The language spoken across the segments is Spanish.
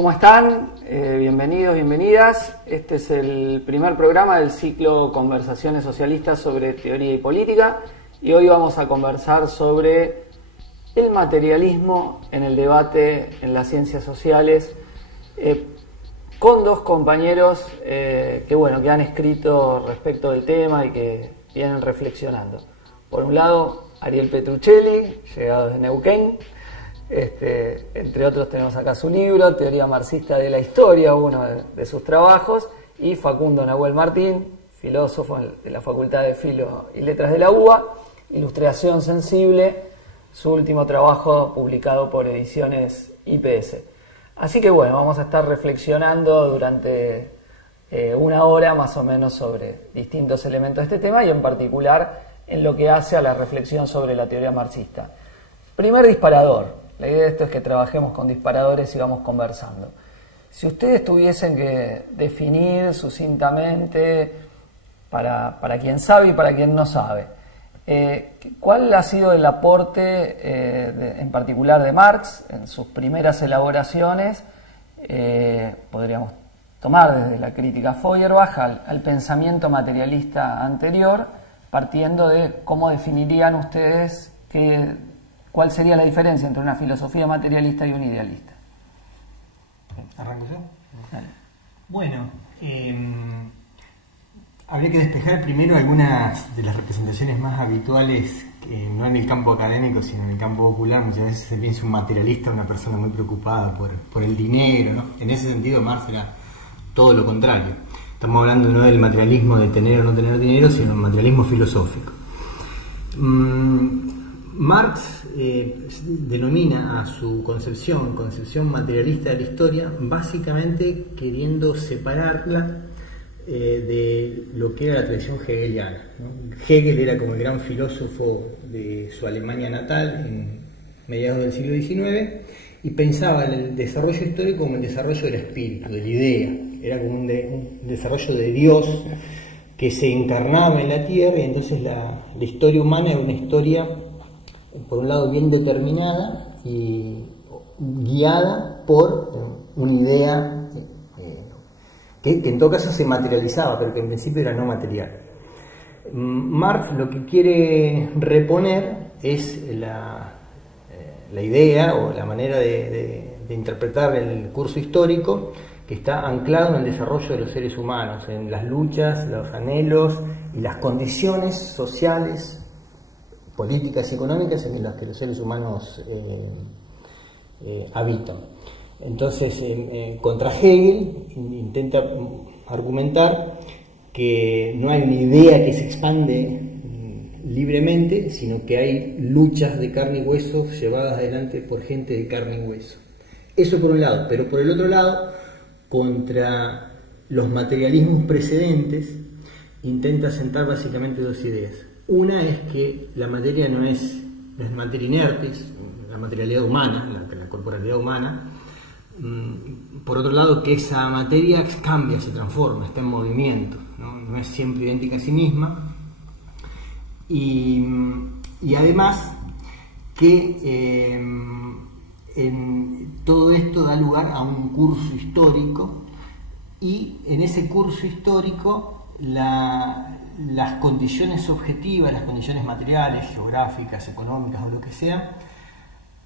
¿Cómo están? Bienvenidos, bienvenidas. Este es el primer programa del ciclo Conversaciones Socialistas sobre Teoría y Política, y hoy vamos a conversar sobre el materialismo en el debate en las ciencias sociales, con dos compañeros que han escrito respecto del tema y que vienen reflexionando. Por un lado, Ariel Petruccelli, llegado desde Neuquén. Entre otros tenemos acá su libro, Teoría Marxista de la Historia, uno de sus trabajos, y Facundo Nahuel Martín, filósofo de la Facultad de Filo y Letras de la UBA, Ilustración Sensible, su último trabajo publicado por Ediciones IPS. Así que vamos a estar reflexionando durante una hora más o menos sobre distintos elementos de este tema y en particular en lo que hace a la reflexión sobre la teoría marxista. Primer disparador. La idea de esto es que trabajemos con disparadores y vamos conversando. Si ustedes tuviesen que definir sucintamente, para quien sabe y para quien no sabe, ¿cuál ha sido el aporte en particular de Marx en sus primeras elaboraciones? Podríamos tomar desde la crítica Feuerbach al pensamiento materialista anterior, partiendo de cómo definirían ustedes ¿cuál sería la diferencia entre una filosofía materialista y un idealista? ¿Arranco yo? Dale. Bueno, habría que despejar primero algunas de las representaciones más habituales, no en el campo académico, sino en el campo popular. Muchas veces se piensa un materialista, una persona muy preocupada por el dinero, ¿no? En ese sentido, Marx era todo lo contrario. Estamos hablando no del materialismo de tener o no tener dinero, sino del materialismo filosófico. Marx denomina a su concepción materialista de la historia, básicamente queriendo separarla de lo que era la tradición hegeliana, ¿no? Hegel era como el gran filósofo de su Alemania natal en mediados del siglo XIX y pensaba en el desarrollo histórico como el desarrollo del espíritu, de la idea. Era como un desarrollo de Dios que se encarnaba en la tierra, y entonces la historia humana era una historia, por un lado, bien determinada y guiada por una idea que en todo caso se materializaba, pero que en principio era no material. Marx lo que quiere reponer es la idea o la manera de interpretar el curso histórico, que está anclado en el desarrollo de los seres humanos, en las luchas, los anhelos y las condiciones sociales, políticas y económicas en las que los seres humanos habitan. Entonces, contra Hegel intenta argumentar que no hay una idea que se expande libremente, sino que hay luchas de carne y hueso llevadas adelante por gente de carne y hueso. Eso por un lado, pero por el otro lado, contra los materialismos precedentes, intenta sentar básicamente dos ideas. Una es que la materia no es materia inerte, es la materialidad humana, la corporalidad humana. Por otro lado, que esa materia cambia, se transforma, está en movimiento, no es siempre idéntica a sí misma. Y además que todo esto da lugar a un curso histórico, y en ese curso histórico las condiciones objetivas, las condiciones materiales, geográficas, económicas o lo que sea,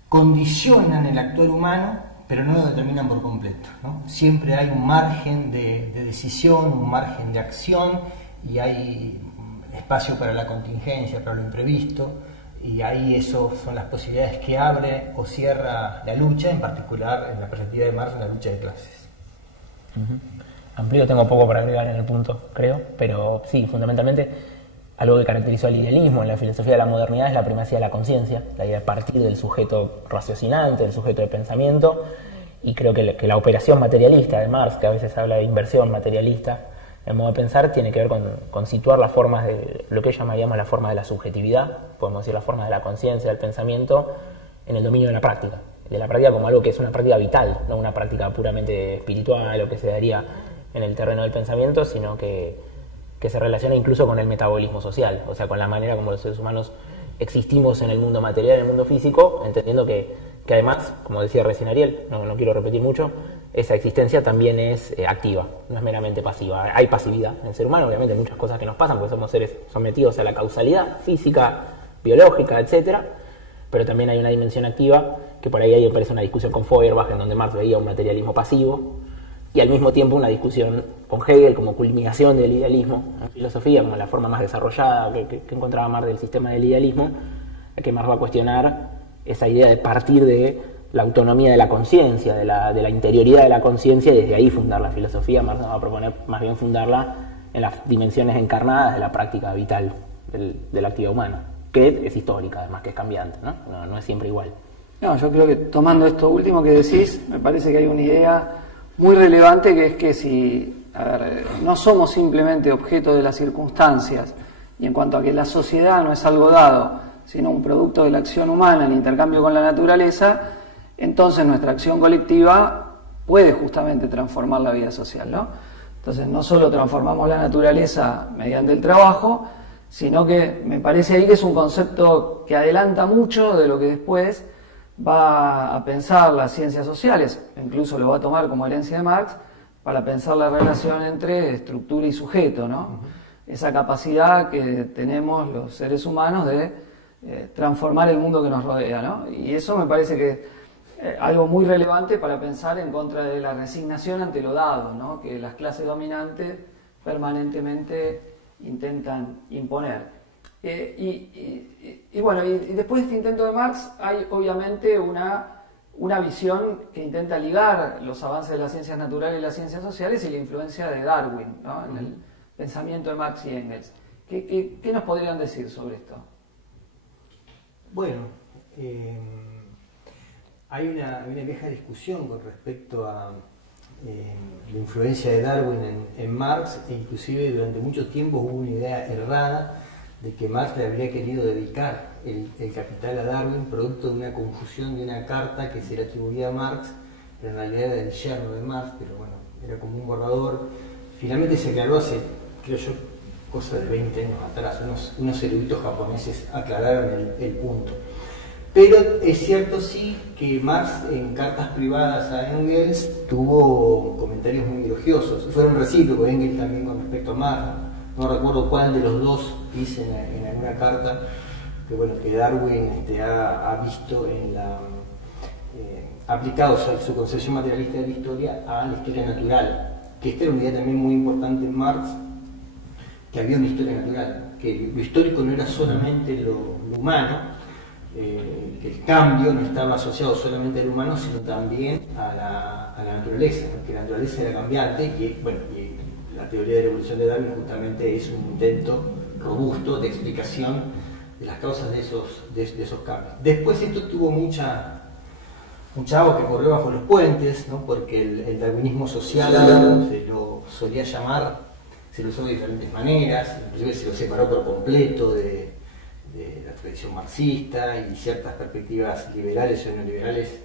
condicionan el actuar humano, pero no lo determinan por completo, ¿no? Siempre hay un margen de decisión, un margen de acción, y hay espacio para la contingencia, para lo imprevisto, y ahí eso son las posibilidades que abre o cierra la lucha, en particular en la perspectiva de Marx, la lucha de clases. Amplio, tengo poco para agregar en el punto, creo, pero sí, fundamentalmente algo que caracterizó al idealismo en la filosofía de la modernidad es la primacía de la conciencia, la idea de partir del sujeto raciocinante, del sujeto de pensamiento, y creo que la operación materialista de Marx, que a veces habla de inversión materialista, el modo de pensar tiene que ver con situar las formas de lo que llamaríamos la forma de la subjetividad, podemos decir las formas de la conciencia, del pensamiento, en el dominio de la práctica como algo que es una práctica vital, no una práctica puramente espiritual o que se daría en el terreno del pensamiento, sino que se relaciona incluso con el metabolismo social, o sea, con la manera como los seres humanos existimos en el mundo material, en el mundo físico, entendiendo que que además, como decía recién Ariel, no quiero repetir mucho, esa existencia también es activa, no es meramente pasiva. Hay pasividad en el ser humano, obviamente, muchas cosas que nos pasan, porque somos seres sometidos a la causalidad física, biológica, etcétera, pero también hay una dimensión activa, que por ahí aparece una discusión con Feuerbach, en donde Marx veía un materialismo pasivo, y al mismo tiempo una discusión con Hegel como culminación del idealismo en filosofía, como la forma más desarrollada que encontraba Marx del sistema del idealismo, que Marx va a cuestionar esa idea de partir de la autonomía de la conciencia, de la interioridad de la conciencia, y desde ahí fundar la filosofía. Marx va a proponer más bien fundarla en las dimensiones encarnadas de la práctica vital de la actividad humana, que es histórica, además, que es cambiante, no es siempre igual. No, yo creo que tomando esto último que decís, me parece que hay una idea muy relevante, que es que si, no somos simplemente objeto de las circunstancias, y en cuanto a que la sociedad no es algo dado, sino un producto de la acción humana, el intercambio con la naturaleza, entonces nuestra acción colectiva puede justamente transformar la vida social, ¿no? Entonces no solo transformamos la naturaleza mediante el trabajo, sino que me parece ahí que es un concepto que adelanta mucho de lo que después va a pensar las ciencias sociales, incluso lo va a tomar como herencia de Marx, para pensar la relación entre estructura y sujeto, ¿no? Esa capacidad que tenemos los seres humanos de transformar el mundo que nos rodea, ¿no? Y eso me parece que algo muy relevante para pensar en contra de la resignación ante lo dado, ¿no? Que las clases dominantes permanentemente intentan imponer. Y bueno, y después de este intento de Marx hay obviamente una visión que intenta ligar los avances de las ciencias naturales y las ciencias sociales y la influencia de Darwin, ¿no? En el pensamiento de Marx y Engels. ¿Qué nos podrían decir sobre esto? Bueno, hay una vieja discusión con respecto a la influencia de Darwin en Marx, e inclusive durante mucho tiempo hubo una idea errada de que Marx le habría querido dedicar el Capital a Darwin, producto de una confusión de una carta que se le atribuía a Marx, pero en realidad era del yerno de Marx, pero bueno, era como un borrador. Finalmente se aclaró hace, creo yo, cosa de 20 años atrás, unos eruditos japoneses aclararon el punto. Pero es cierto sí que Marx en cartas privadas a Engels tuvo comentarios muy elogiosos, fueron recíprocos, Engels también con respecto a Marx. No recuerdo cuál de los dos dice en alguna carta que, bueno, que Darwin ha visto en aplicado su concepción materialista de la historia a la historia natural, que esta era una idea también muy importante en Marx, que había una historia natural, que lo histórico no era solamente lo humano, que el cambio no estaba asociado solamente al humano, sino también a la naturaleza, que la naturaleza era cambiante, y bueno, la teoría de la evolución de Darwin justamente es un intento robusto de explicación de las causas de esos cambios. Después esto tuvo mucha agua que corrió bajo los puentes, ¿no? Porque el darwinismo social se lo solía llamar, se lo usó de diferentes maneras, inclusive se lo separó por completo de la tradición marxista, y ciertas perspectivas liberales o neoliberales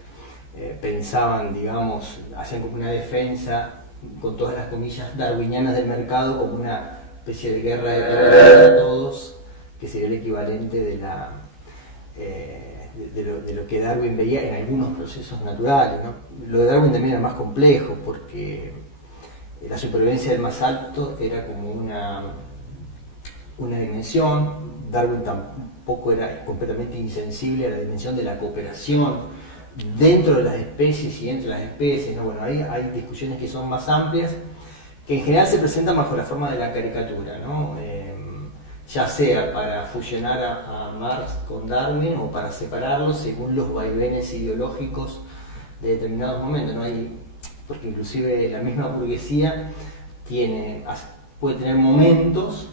pensaban, digamos, hacían como una defensa, con todas las comillas darwinianas del mercado, como una especie de guerra de todos, que sería el equivalente de lo que Darwin veía en algunos procesos naturales, ¿no? Lo de Darwin también era más complejo, porque la supervivencia del más alto era como una dimensión. Darwin tampoco era completamente insensible a la dimensión de la cooperación dentro de las especies y entre las especies, ¿no? Bueno, ahí hay discusiones que son más amplias, que en general se presentan bajo la forma de la caricatura, ¿no? Ya sea para fusionar a Marx con Darwin o para separarlos según los vaivenes ideológicos de determinados momentos, ¿no? Porque inclusive la misma burguesía puede tener momentos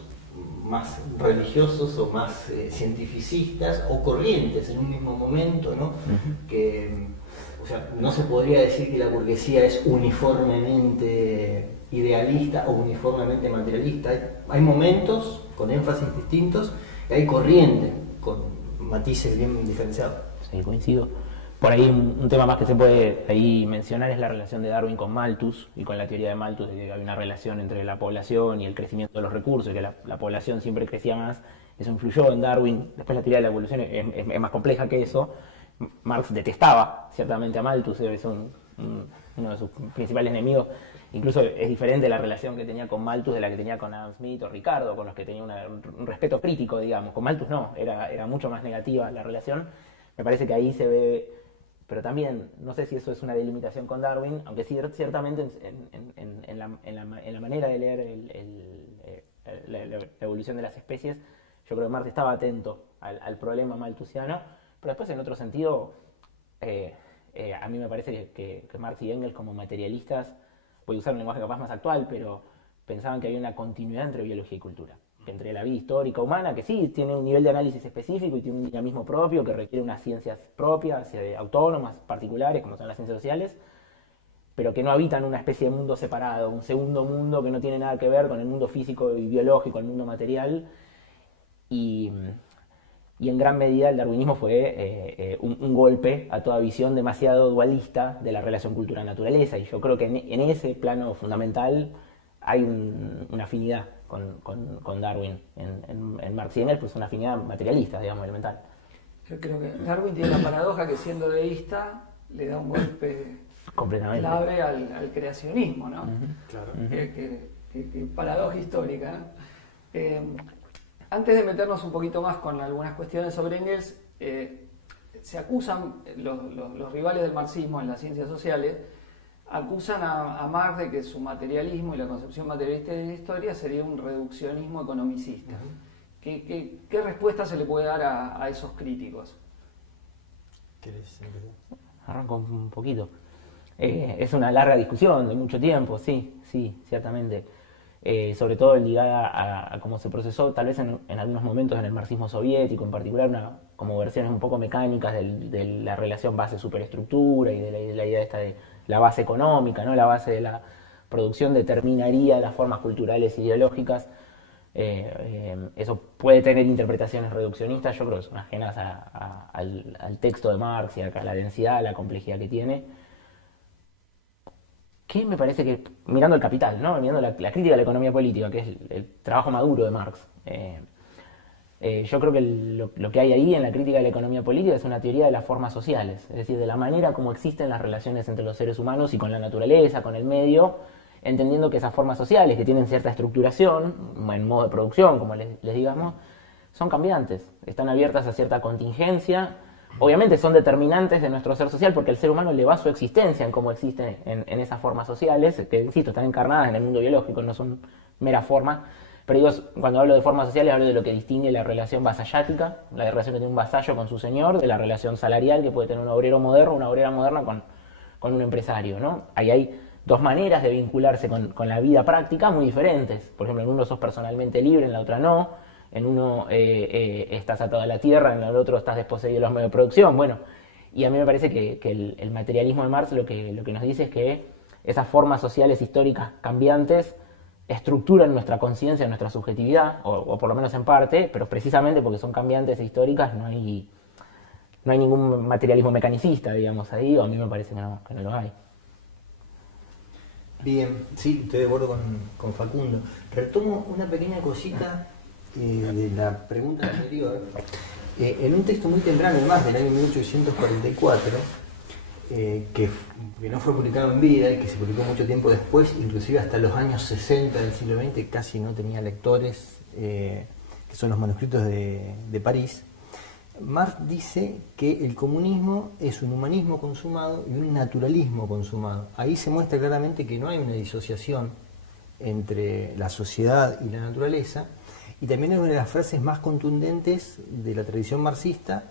más religiosos o más cientificistas o corrientes en un mismo momento, ¿no? O sea, no se podría decir que la burguesía es uniformemente idealista o uniformemente materialista. Hay momentos con énfasis distintos y hay corrientes con matices bien diferenciados. Sí, coincido. Por ahí un tema más que se puede ahí mencionar es la relación de Darwin con Malthus y con la teoría de Malthus, de que hay una relación entre la población y el crecimiento de los recursos, y que la población siempre crecía más. Eso influyó en Darwin. Después la teoría de la evolución es más compleja que eso, Marx detestaba ciertamente a Malthus, es uno de sus principales enemigos. Incluso es diferente la relación que tenía con Malthus de la que tenía con Adam Smith o Ricardo, con los que tenía un respeto crítico, digamos. Con Malthus no, era mucho más negativa la relación. Me parece que ahí se ve, pero también, no sé si eso es una delimitación con Darwin, aunque sí, ciertamente en la manera de leer la evolución de las especies, yo creo que Marx estaba atento al problema malthusiano, pero después en otro sentido, a mí me parece que Marx y Engels como materialistas, voy a usar un lenguaje capaz más actual, pero pensaban que había una continuidad entre biología y cultura, entre la vida histórica humana, que sí, tiene un nivel de análisis específico y tiene un dinamismo propio que requiere unas ciencias propias, autónomas, particulares, como son las ciencias sociales, pero que no habitan una especie de mundo separado, un segundo mundo que no tiene nada que ver con el mundo físico y biológico, el mundo material, y en gran medida el darwinismo fue un golpe a toda visión demasiado dualista de la relación cultura-naturaleza, y yo creo que en ese plano fundamental hay una afinidad con Darwin. En Marx y Engels, pues una afinidad materialista, digamos, elemental. Yo creo que Darwin tiene la paradoja que siendo deísta le da un golpe clave al creacionismo, ¿no? Claro. Que paradoja histórica, ¿no? Antes de meternos un poquito más con algunas cuestiones sobre Engels, se acusan los rivales del marxismo en las ciencias sociales, acusan a Marx de que su materialismo y la concepción materialista de la historia sería un reduccionismo economicista. ¿Qué respuesta se le puede dar a esos críticos? ¿Querés empezar? Arranco un poquito. Es una larga discusión de mucho tiempo, sí, ciertamente. Sobre todo ligada a cómo se procesó, tal vez en algunos momentos en el marxismo soviético, en particular como versiones un poco mecánicas de la relación base-superestructura y de la idea esta de la base económica, ¿no? La base de la producción determinaría las formas culturales e ideológicas. Eso puede tener interpretaciones reduccionistas, yo creo que son ajenas al texto de Marx y a la densidad, a la complejidad que tiene. Que me parece que, mirando el Capital, ¿no? Mirando la crítica de la economía política, que es el trabajo maduro de Marx, yo creo que lo que hay ahí en la crítica de la economía política es una teoría de las formas sociales, es decir, de la manera como existen las relaciones entre los seres humanos y con la naturaleza, con el medio, entendiendo que esas formas sociales, que tienen cierta estructuración, en modo de producción, como les digamos, son cambiantes, están abiertas a cierta contingencia. Obviamente son determinantes de nuestro ser social porque el ser humano le va su existencia en cómo existe en esas formas sociales, que, insisto, están encarnadas en el mundo biológico, no son mera forma. Pero digo, cuando hablo de formas sociales hablo de lo que distingue la relación vasallática, la relación que tiene un vasallo con su señor, de la relación salarial que puede tener un obrero moderno, una obrera moderna con un empresario, ¿no? Ahí hay dos maneras de vincularse con la vida práctica muy diferentes. Por ejemplo, en uno sos personalmente libre, en la otra no. En uno estás atado a la tierra, en el otro estás desposeído de los medios de producción. Bueno, y a mí me parece que el materialismo de Marx lo que nos dice es que esas formas sociales históricas cambiantes estructuran nuestra conciencia, nuestra subjetividad, o por lo menos en parte, pero precisamente porque son cambiantes e históricas no hay ningún materialismo mecanicista, digamos, ahí, o a mí me parece que no lo hay. Bien, sí, estoy de acuerdo con Facundo. Retomo una pequeña cosita de la pregunta anterior. En un texto muy temprano, además del año 1844, que no fue publicado en vida y que se publicó mucho tiempo después, inclusive hasta los años 60 del siglo XX, casi no tenía lectores, que son los manuscritos de París. Marx dice que el comunismo es un humanismo consumado y un naturalismo consumado. Ahí se muestra claramente que no hay una disociación entre la sociedad y la naturaleza, y también es una de las frases más contundentes de la tradición marxista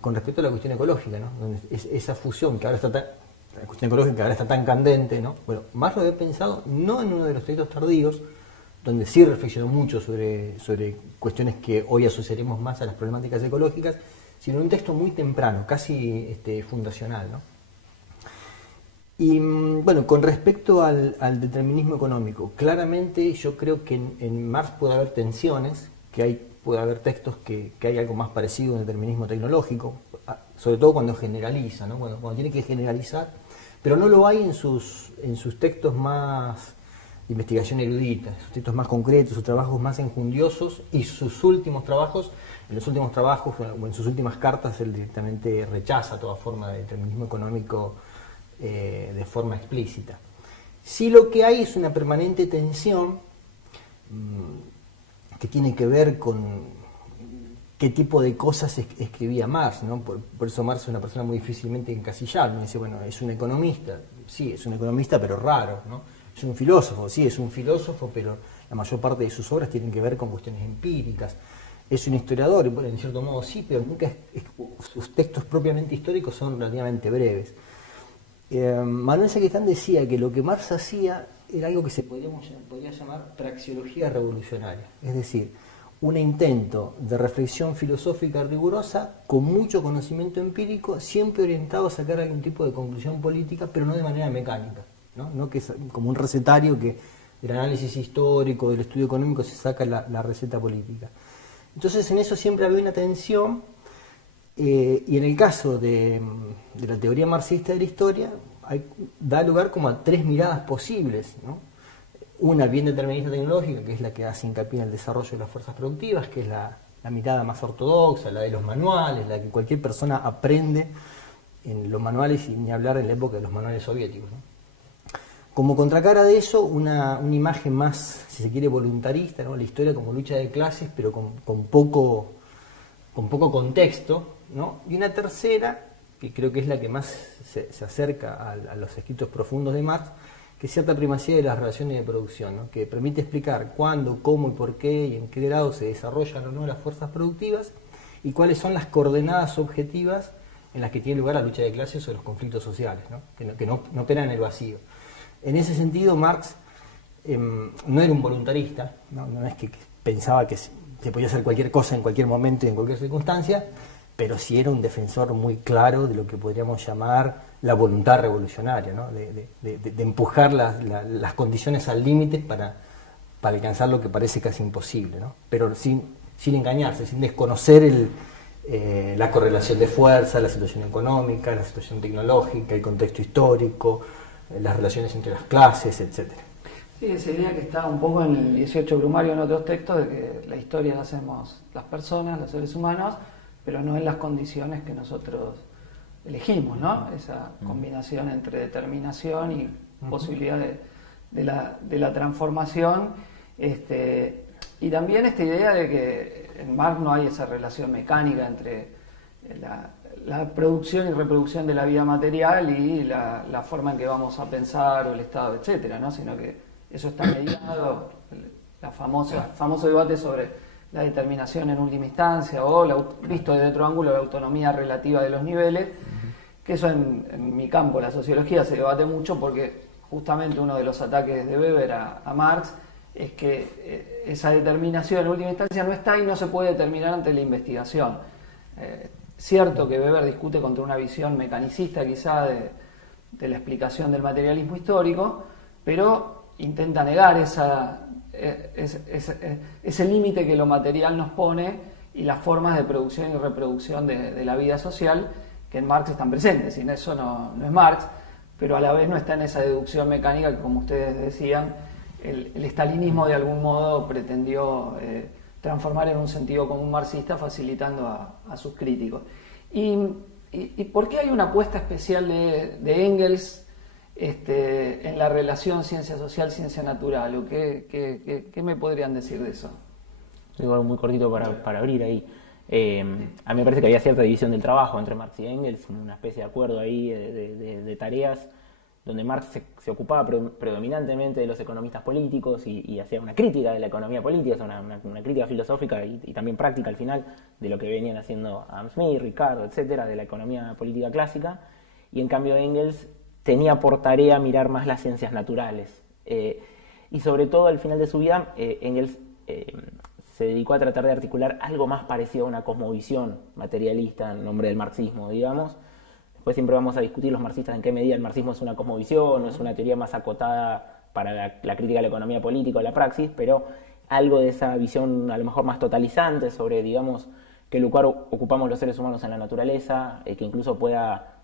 con respecto a la cuestión ecológica, ¿no? Donde esa fusión que ahora está la cuestión ecológica que ahora está tan candente, ¿no? Bueno, Marx lo había pensado no en uno de los textos tardíos, donde sí reflexionó mucho sobre cuestiones que hoy asociaremos más a las problemáticas ecológicas, sino en un texto muy temprano, casi fundacional, ¿no? Y bueno, con respecto al determinismo económico, claramente yo creo que en Marx puede haber tensiones, puede haber textos que hay algo más parecido a un determinismo tecnológico, sobre todo cuando generaliza, ¿no? Cuando tiene que generalizar, pero no lo hay en sus textos más investigación erudita, sus textos más concretos, sus trabajos más enjundiosos y sus últimos trabajos, en los últimos trabajos o en sus últimas cartas él directamente rechaza toda forma de determinismo económico de forma explícita. Sí, lo que hay es una permanente tensión que tiene que ver con qué tipo de cosas escribía Marx, ¿no? Por eso Marx es una persona muy difícilmente encasillable. Me dice, bueno, es un economista, sí, es un economista, pero raro, ¿no? Es un filósofo, sí, es un filósofo, pero la mayor parte de sus obras tienen que ver con cuestiones empíricas. Es un historiador, y bueno, en cierto modo sí, pero nunca sus textos propiamente históricos son relativamente breves. Manuel Sacristán decía que lo que Marx hacía era algo que se podría llamar praxeología revolucionaria, es decir, un intento de reflexión filosófica rigurosa con mucho conocimiento empírico, siempre orientado a sacar algún tipo de conclusión política, pero no de manera mecánica, no que es como un recetario que del análisis histórico, del estudio económico se saca la receta política. Entonces en eso siempre había una tensión, y en el caso de la teoría marxista de la historia da lugar como a tres miradas posibles, ¿no? Una bien determinista tecnológica, que es la que hace hincapié en el desarrollo de las fuerzas productivas, que es la mirada más ortodoxa, la de los manuales, la que cualquier persona aprende en los manuales, y ni hablar en la época de los manuales soviéticos, ¿no? Como contracara de eso, una imagen más, si se quiere, voluntarista, ¿no? La historia como lucha de clases, pero con poco contexto, ¿no? Y una tercera, que creo que es la que más se acerca a los escritos profundos de Marx, que es cierta primacía de las relaciones de producción, ¿no? Que permite explicar cuándo, cómo y por qué y en qué grado se desarrollan o no las fuerzas productivas y cuáles son las coordenadas objetivas en las que tiene lugar la lucha de clases o los conflictos sociales, ¿no? Que no operan en el vacío. En ese sentido, Marx no era un voluntarista, no es que pensaba que se podía hacer cualquier cosa en cualquier momento y en cualquier circunstancia, pero sí era un defensor muy claro de lo que podríamos llamar la voluntad revolucionaria, ¿no? de empujar las condiciones al límite para alcanzar lo que parece casi imposible, ¿no? Pero sin engañarse, sin desconocer la correlación de fuerza, la situación económica, la situación tecnológica, el contexto histórico, las relaciones entre las clases, etcétera. Sí, esa idea que está un poco en el 18 Brumario en otros textos, de que la historia la hacemos las personas, los seres humanos, pero no en las condiciones que nosotros elegimos, ¿no? Esa combinación entre determinación y posibilidad de la transformación, y también esta idea de que en Marx no hay esa relación mecánica entre la producción y reproducción de la vida material y la forma en que vamos a pensar o el Estado, etcétera, ¿no? Sino que eso está mediado, el famoso debate sobre la determinación en última instancia, o visto desde otro ángulo, la autonomía relativa de los niveles, que eso en mi campo, la sociología, se debate mucho porque justamente uno de los ataques de Weber a Marx es que esa determinación en última instancia no está y no se puede determinar ante la investigación. Cierto que Weber discute contra una visión mecanicista quizá de la explicación del materialismo histórico, pero intenta negar ese límite que lo material nos pone y las formas de producción y reproducción de la vida social que en Marx están presentes. Sin eso no es Marx, pero a la vez no está en esa deducción mecánica que, como ustedes decían, el estalinismo de algún modo pretendió transformar en un sentido común marxista, facilitando a sus críticos. ¿Y por qué hay una apuesta especial de Engels en la relación ciencia social, ciencia natural? ¿O qué me podrían decir de eso? Digo algo muy cortito para abrir ahí. A mí me parece que había cierta división del trabajo entre Marx y Engels, una especie de acuerdo ahí de tareas, donde Marx se ocupaba predominantemente de los economistas políticos y hacía una crítica de la economía política, o sea, una crítica filosófica y también práctica al final de lo que venían haciendo Adam Smith, Ricardo, etcétera, de la economía política clásica. Y en cambio Engels tenía por tarea mirar más las ciencias naturales. Y sobre todo al final de su vida, Engels se dedicó a tratar de articular algo más parecido a una cosmovisión materialista en nombre del marxismo, digamos. Después siempre vamos a discutir los marxistas en qué medida el marxismo es una cosmovisión o es una teoría más acotada para la crítica de la economía política o la praxis, pero algo de esa visión a lo mejor más totalizante sobre, digamos, qué lugar ocupamos los seres humanos en la naturaleza, que incluso pueda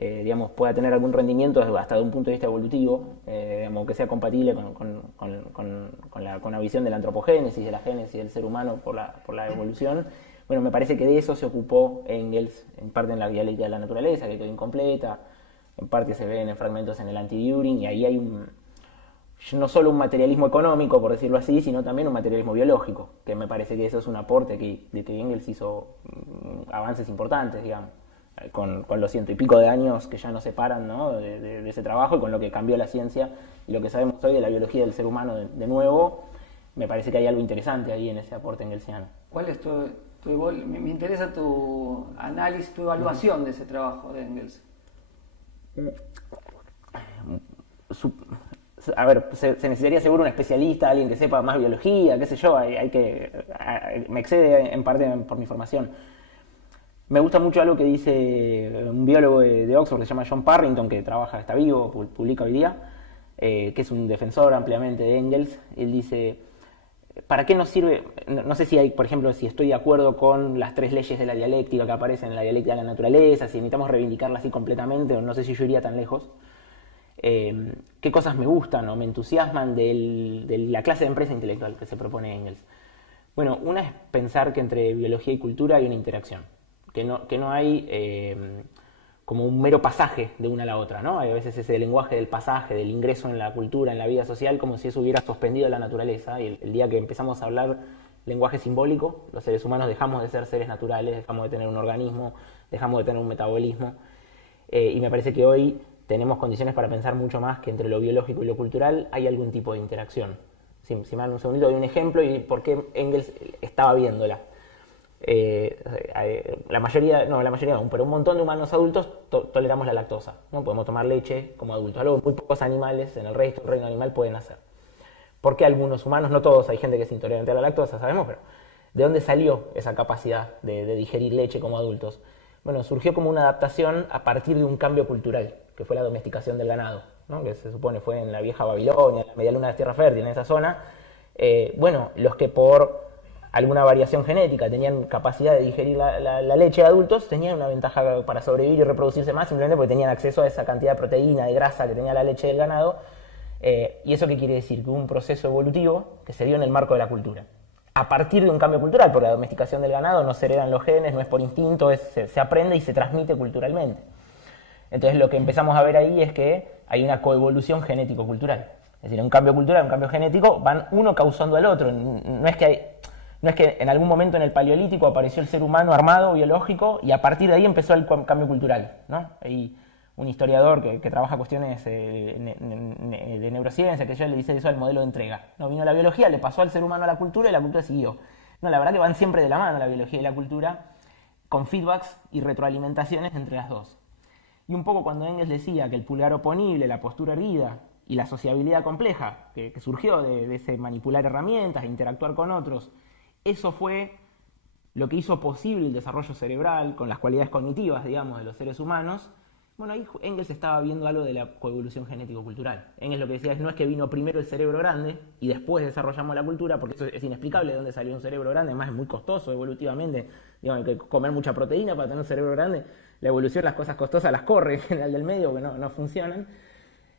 digamos, pueda tener algún rendimiento hasta de un punto de vista evolutivo, digamos, que sea compatible con la visión de la antropogénesis, de la génesis del ser humano por la evolución. Bueno, me parece que de eso se ocupó Engels, en parte en la dialéctica de la naturaleza, que quedó incompleta, en parte se ven en fragmentos en el Anti-Düring, y ahí hay no solo un materialismo económico, por decirlo así, sino también un materialismo biológico, que me parece que eso es un aporte de que Engels hizo avances importantes, digamos, con los 100 y pico de años que ya nos separan, ¿no?, de ese trabajo, y con lo que cambió la ciencia y lo que sabemos hoy de la biología del ser humano de nuevo. Me parece que hay algo interesante ahí en ese aporte engelsiano. ¿Cuál es me interesa tu análisis, tu evaluación de ese trabajo de Engels? A ver, se necesitaría seguro un especialista, alguien que sepa más biología, qué sé yo, me excede en parte por mi formación. Me gusta mucho algo que dice un biólogo de Oxford que se llama John Parrington, que está vivo, publica hoy día, que es un defensor ampliamente de Engels. Él dice, ¿para qué nos sirve? No sé si hay, por ejemplo, si estoy de acuerdo con las 3 leyes de la dialéctica que aparecen en la dialéctica de la naturaleza, si necesitamos reivindicarla así completamente, o no sé si yo iría tan lejos. ¿Qué cosas me gustan o me entusiasman de la clase de empresa intelectual que se propone Engels? Bueno, una es pensar que entre biología y cultura hay una interacción, que no hay como un mero pasaje de una a la otra, ¿no? Hay a veces ese lenguaje del pasaje, del ingreso en la cultura, en la vida social, como si eso hubiera suspendido la naturaleza, y el día que empezamos a hablar lenguaje simbólico, los seres humanos dejamos de ser seres naturales, dejamos de tener un organismo, dejamos de tener un metabolismo, y me parece que hoy tenemos condiciones para pensar mucho más que entre lo biológico y lo cultural hay algún tipo de interacción. Si me dan un segundito, doy un ejemplo y por qué Engels estaba viéndola. La mayoría no, pero un montón de humanos adultos toleramos la lactosa, ¿no? Podemos tomar leche como adultos, algo que muy pocos animales en el resto del reino animal pueden hacer. ¿Por qué algunos humanos, no todos, hay gente que es intolerante a la lactosa, sabemos, pero ¿de dónde salió esa capacidad de digerir leche como adultos? Bueno, surgió como una adaptación a partir de un cambio cultural, que fue la domesticación del ganado, ¿no?, que se supone fue en la vieja Babilonia, en la media luna de Tierra Fértil, en esa zona. Los que por alguna variación genética tenían capacidad de digerir la leche de adultos, tenían una ventaja para sobrevivir y reproducirse más, simplemente porque tenían acceso a esa cantidad de proteína, de grasa que tenía la leche del ganado. ¿Y eso qué quiere decir? Que hubo un proceso evolutivo que se dio en el marco de la cultura. A partir de un cambio cultural, porque la domesticación del ganado no se heredan los genes, no es por instinto, se aprende y se transmite culturalmente. Entonces lo que empezamos a ver ahí es que hay una coevolución genético-cultural. Es decir, un cambio cultural, un cambio genético, van uno causando al otro. No es que en algún momento en el Paleolítico apareció el ser humano armado, biológico, y a partir de ahí empezó el cambio cultural, ¿no? Hay un historiador que trabaja cuestiones de neurociencia, que yo le dice eso al modelo de entrega. No, vino la biología, le pasó al ser humano a la cultura y la cultura siguió. No, la verdad que van siempre de la mano la biología y la cultura, con feedbacks y retroalimentaciones entre las dos. Y un poco cuando Engels decía que el pulgar oponible, la postura erguida y la sociabilidad compleja, que surgió de ese manipular herramientas, de interactuar con otros, eso fue lo que hizo posible el desarrollo cerebral con las cualidades cognitivas, digamos, de los seres humanos. Bueno, ahí Engels estaba viendo algo de la coevolución genético-cultural. Engels lo que decía no es que vino primero el cerebro grande y después desarrollamos la cultura, porque eso es inexplicable de dónde salió un cerebro grande, además es muy costoso evolutivamente, digamos, hay que comer mucha proteína para tener un cerebro grande. La evolución, las cosas costosas las corre en general del medio, que no funcionan.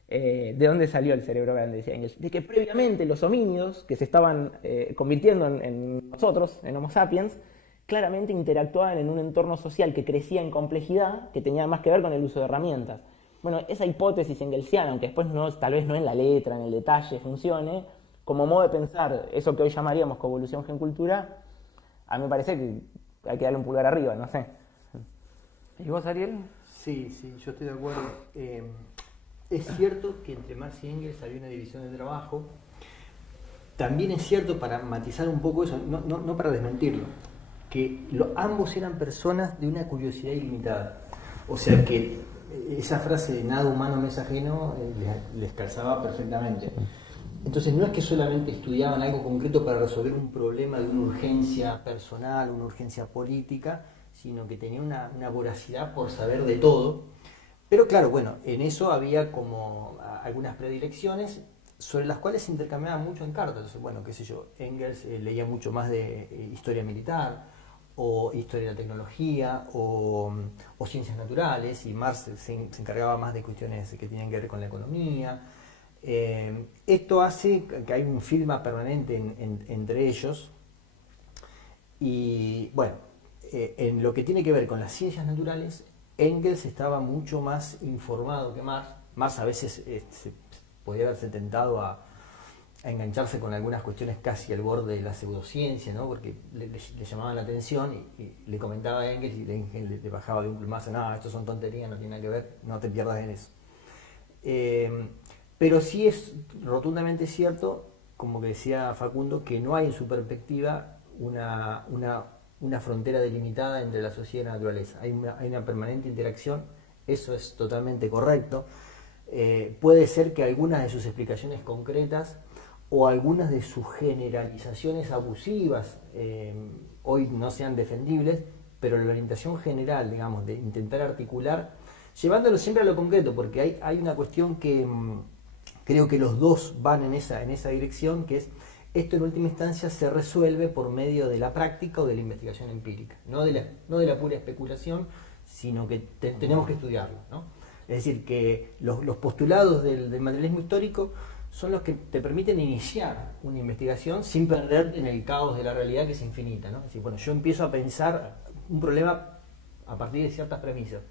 ¿De dónde salió el cerebro grande? Decía Engels. De que previamente los homínidos, que se estaban convirtiendo en nosotros, en Homo sapiens, claramente interactuaban en un entorno social que crecía en complejidad, que tenía más que ver con el uso de herramientas. Bueno, esa hipótesis engelsiana, aunque después tal vez no en la letra, en el detalle funcione, como modo de pensar eso que hoy llamaríamos coevolución gen-cultura, a mí me parece que hay que darle un pulgar arriba, no sé. ¿Y vos, Ariel? Sí, yo estoy de acuerdo. Es cierto que entre Marx y Engels había una división de trabajo. También es cierto, para matizar un poco eso, no para desmentirlo, que ambos eran personas de una curiosidad ilimitada. O sea que esa frase de nada humano me es ajeno les calzaba perfectamente. Entonces no es que solamente estudiaban algo concreto para resolver un problema de una urgencia personal, una urgencia política, sino que tenían una voracidad por saber de todo. Pero claro, bueno, en eso había como algunas predilecciones sobre las cuales se intercambiaban mucho en cartas. Entonces, bueno, qué sé yo, Engels leía mucho más de historia militar, o historia de la tecnología, o ciencias naturales, y Marx se encargaba más de cuestiones que tenían que ver con la economía. Esto hace que hay un filma permanente entre ellos, y bueno, en lo que tiene que ver con las ciencias naturales, Engels estaba mucho más informado que Marx. Marx a veces podía haberse tentado a engancharse con algunas cuestiones casi al borde de la pseudociencia, ¿no? Porque le llamaban la atención y le comentaba a Engels, y Engels le bajaba de un plumazo: no, esto son tonterías, no tiene nada que ver, no te pierdas en eso. Pero sí es rotundamente cierto, como que decía Facundo, que no hay en su perspectiva una frontera delimitada entre la sociedad y la naturaleza. Hay una permanente interacción, eso es totalmente correcto. Puede ser que algunas de sus explicaciones concretas o algunas de sus generalizaciones abusivas hoy no sean defendibles, pero la orientación general, digamos, de intentar articular, llevándolo siempre a lo concreto, porque hay una cuestión que creo que los dos van en esa dirección, que es: esto en última instancia se resuelve por medio de la práctica o de la investigación empírica, no de la pura especulación, sino que tenemos que estudiarlo, ¿no? Es decir, que los postulados del materialismo histórico son los que te permiten iniciar una investigación sin perderte en el caos de la realidad, que es infinita, ¿no? Es decir, bueno, yo empiezo a pensar un problema a partir de ciertas premisas,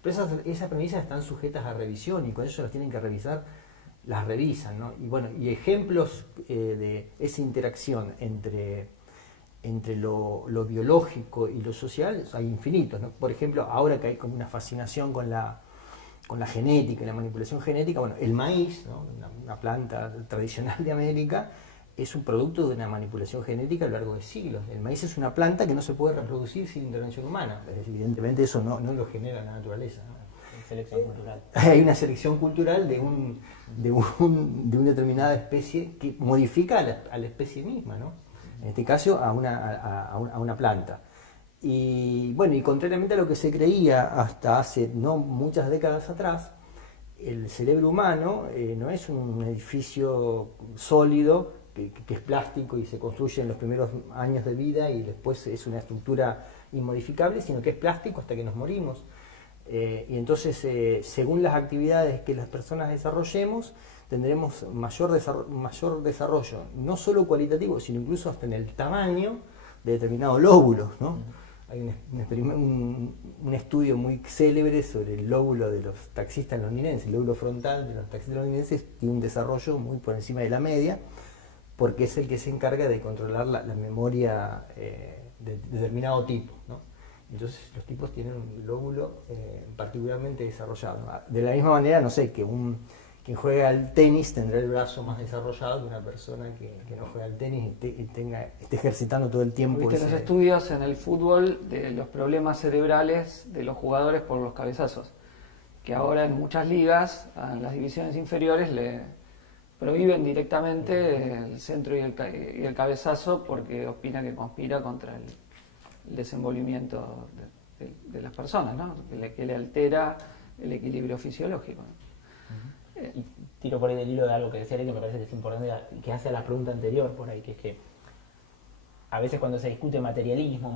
pero esas premisas están sujetas a revisión, y con eso las tienen que revisar, las revisan, ¿no? Y bueno, y ejemplos de esa interacción entre lo biológico y lo social hay infinitos, ¿no? Por ejemplo, ahora que hay como una fascinación con la genética y la manipulación genética, bueno, el maíz, ¿no? Una planta tradicional de América, es un producto de una manipulación genética a lo largo de siglos. El maíz es una planta que no se puede reproducir sin intervención humana. Evidentemente eso no lo genera la naturaleza, ¿no? Selección cultural. Hay una selección cultural de una determinada especie que modifica a la especie misma, ¿no? En este caso a una planta. Y bueno, y contrariamente a lo que se creía hasta hace no muchas décadas atrás, el cerebro humano no es un edificio sólido que es plástico y se construye en los primeros años de vida y después es una estructura inmodificable, sino que es plástico hasta que nos morimos. Y entonces, según las actividades que las personas desarrollemos, tendremos mayor desarrollo, no solo cualitativo, sino incluso hasta en el tamaño de determinados lóbulos, ¿no? Hay un estudio muy célebre sobre el lóbulo de los taxistas londinenses. El lóbulo frontal de los taxistas londinenses tiene un desarrollo muy por encima de la media, porque es el que se encarga de controlar la memoria de determinado tipo, ¿no? Entonces los tipos tienen un lóbulo particularmente desarrollado. De la misma manera, no sé, que quien juega al tenis tendrá el brazo más desarrollado que una persona que no juega al tenis y esté ejercitando todo el tiempo. ¿Viste los estudios en el fútbol de los problemas cerebrales de los jugadores por los cabezazos? Que ahora en muchas ligas, en las divisiones inferiores, le prohíben directamente el centro y el cabezazo, porque opina que conspira contra el desenvolvimiento de las personas, ¿no? Que le altera el equilibrio fisiológico. Y tiro por ahí del hilo de algo que decía Ari, que me parece que es importante, que hace a la pregunta anterior por ahí, que es que a veces cuando se discute materialismo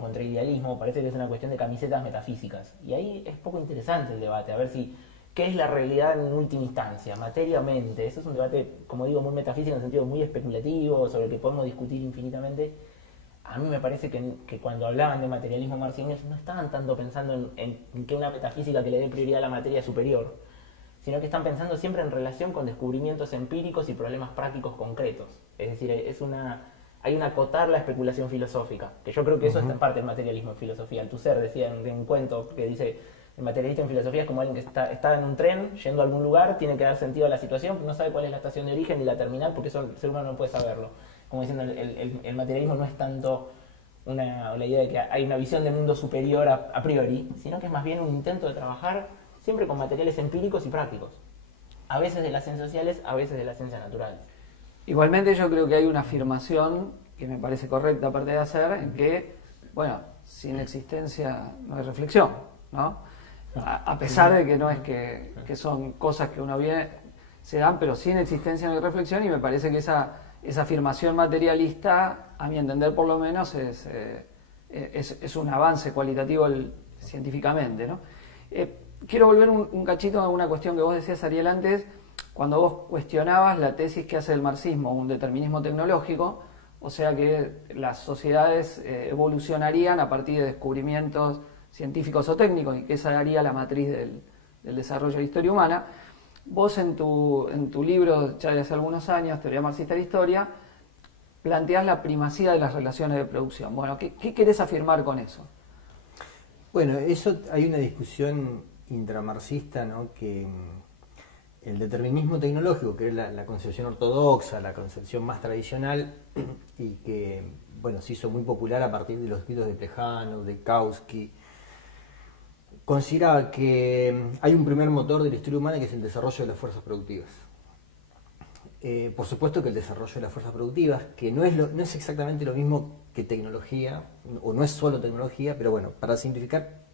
contra idealismo, parece que es una cuestión de camisetas metafísicas, y ahí es poco interesante el debate, a ver si qué es la realidad en última instancia, materia o mente. Eso es un debate, como digo, muy metafísico, en el sentido muy especulativo, sobre el que podemos discutir infinitamente. A mí me parece que cuando hablaban de materialismo Marx y Engels no estaban tanto pensando en que una metafísica que le dé prioridad a la materia es superior, sino que están pensando siempre en relación con descubrimientos empíricos y problemas prácticos concretos. Es decir, hay un acotar la especulación filosófica, que yo creo que eso es parte del materialismo en filosofía. Althusser decía en un cuento que dice: el materialista en filosofía es como alguien que está en un tren yendo a algún lugar, tiene que dar sentido a la situación, pero no sabe cuál es la estación de origen ni la terminal, porque eso el ser humano no puede saberlo. Como diciendo, el materialismo no es tanto la idea de que hay una visión del mundo superior a priori, sino que es más bien un intento de trabajar siempre con materiales empíricos y prácticos, a veces de las ciencias sociales, a veces de las ciencias naturales. Igualmente yo creo que hay una afirmación que me parece correcta aparte de hacer, en que, bueno, sin existencia no hay reflexión, ¿no? A pesar de que no es que son cosas que uno viene, se dan, pero sin existencia no hay reflexión, y me parece que esa afirmación materialista, a mi entender por lo menos, es es un avance cualitativo científicamente, ¿no? Quiero volver un cachito a una cuestión que vos decías, Ariel, antes, cuando vos cuestionabas la tesis que hace el marxismo, un determinismo tecnológico, o sea que las sociedades evolucionarían a partir de descubrimientos científicos o técnicos, y que esa daría la matriz del desarrollo de la historia humana. Vos en tu libro, ya de hace algunos años, Teoría marxista de la historia, planteás la primacía de las relaciones de producción. Bueno, ¿qué querés afirmar con eso? Bueno, eso hay una discusión intramarxista, ¿no? Que el determinismo tecnológico, que es la concepción ortodoxa, la concepción más tradicional, y que bueno, se hizo muy popular a partir de los escritos de Plejánov, de Kautsky, consideraba que hay un primer motor de la historia humana que es el desarrollo de las fuerzas productivas. Por supuesto que el desarrollo de las fuerzas productivas, que no es exactamente lo mismo que tecnología, o no es solo tecnología, pero bueno, para simplificar,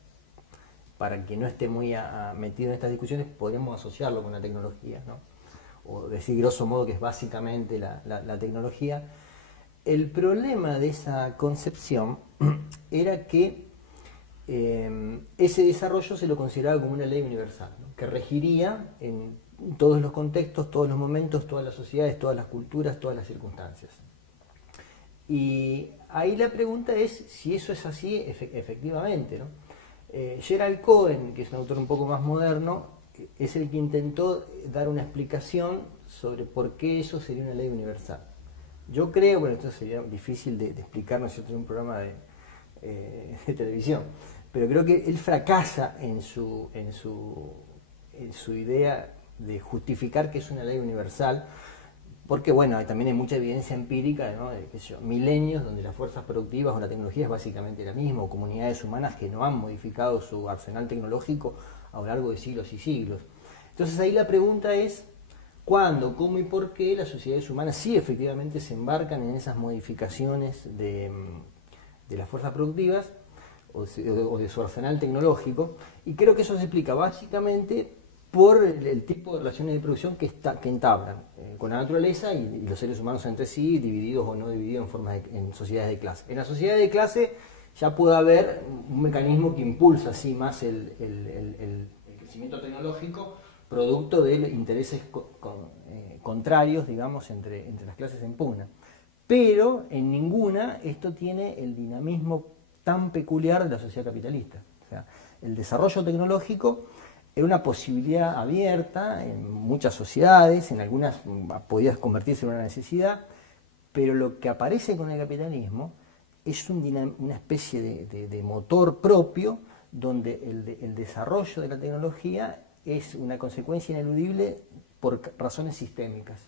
para que no esté muy metido en estas discusiones, podríamos asociarlo con la tecnología, ¿no? O decir grosso modo que es básicamente la tecnología. El problema de esa concepción era que ese desarrollo se lo consideraba como una ley universal, ¿no? Que regiría en todos los contextos, todos los momentos, todas las sociedades, todas las culturas, todas las circunstancias. Y ahí la pregunta es si eso es así efectivamente, ¿no? Gerald Cohen, que es un autor un poco más moderno, es el que intentó dar una explicación sobre por qué eso sería una ley universal. Yo creo, bueno, esto sería difícil de explicar, ¿no es cierto?, en un programa de televisión, pero creo que él fracasa en su idea de justificar que es una ley universal, porque bueno, también hay mucha evidencia empírica, ¿no?, de milenios donde las fuerzas productivas o la tecnología es básicamente la misma, o comunidades humanas que no han modificado su arsenal tecnológico a lo largo de siglos y siglos. Entonces ahí la pregunta es cuándo, cómo y por qué las sociedades humanas sí efectivamente se embarcan en esas modificaciones de las fuerzas productivas o de su arsenal tecnológico, y creo que eso se explica básicamente por el tipo de relaciones de producción que entablan con la naturaleza y los seres humanos entre sí, divididos o no divididos en sociedades de clase. En la sociedad de clase ya puede haber un mecanismo que impulsa así más el crecimiento tecnológico, producto de intereses contrarios, digamos, entre las clases en pugna. Pero en ninguna esto tiene el dinamismo tan peculiar de la sociedad capitalista. O sea, el desarrollo tecnológico era una posibilidad abierta en muchas sociedades, en algunas podía convertirse en una necesidad, pero lo que aparece con el capitalismo es una especie de motor propio donde el desarrollo de la tecnología es una consecuencia ineludible por razones sistémicas,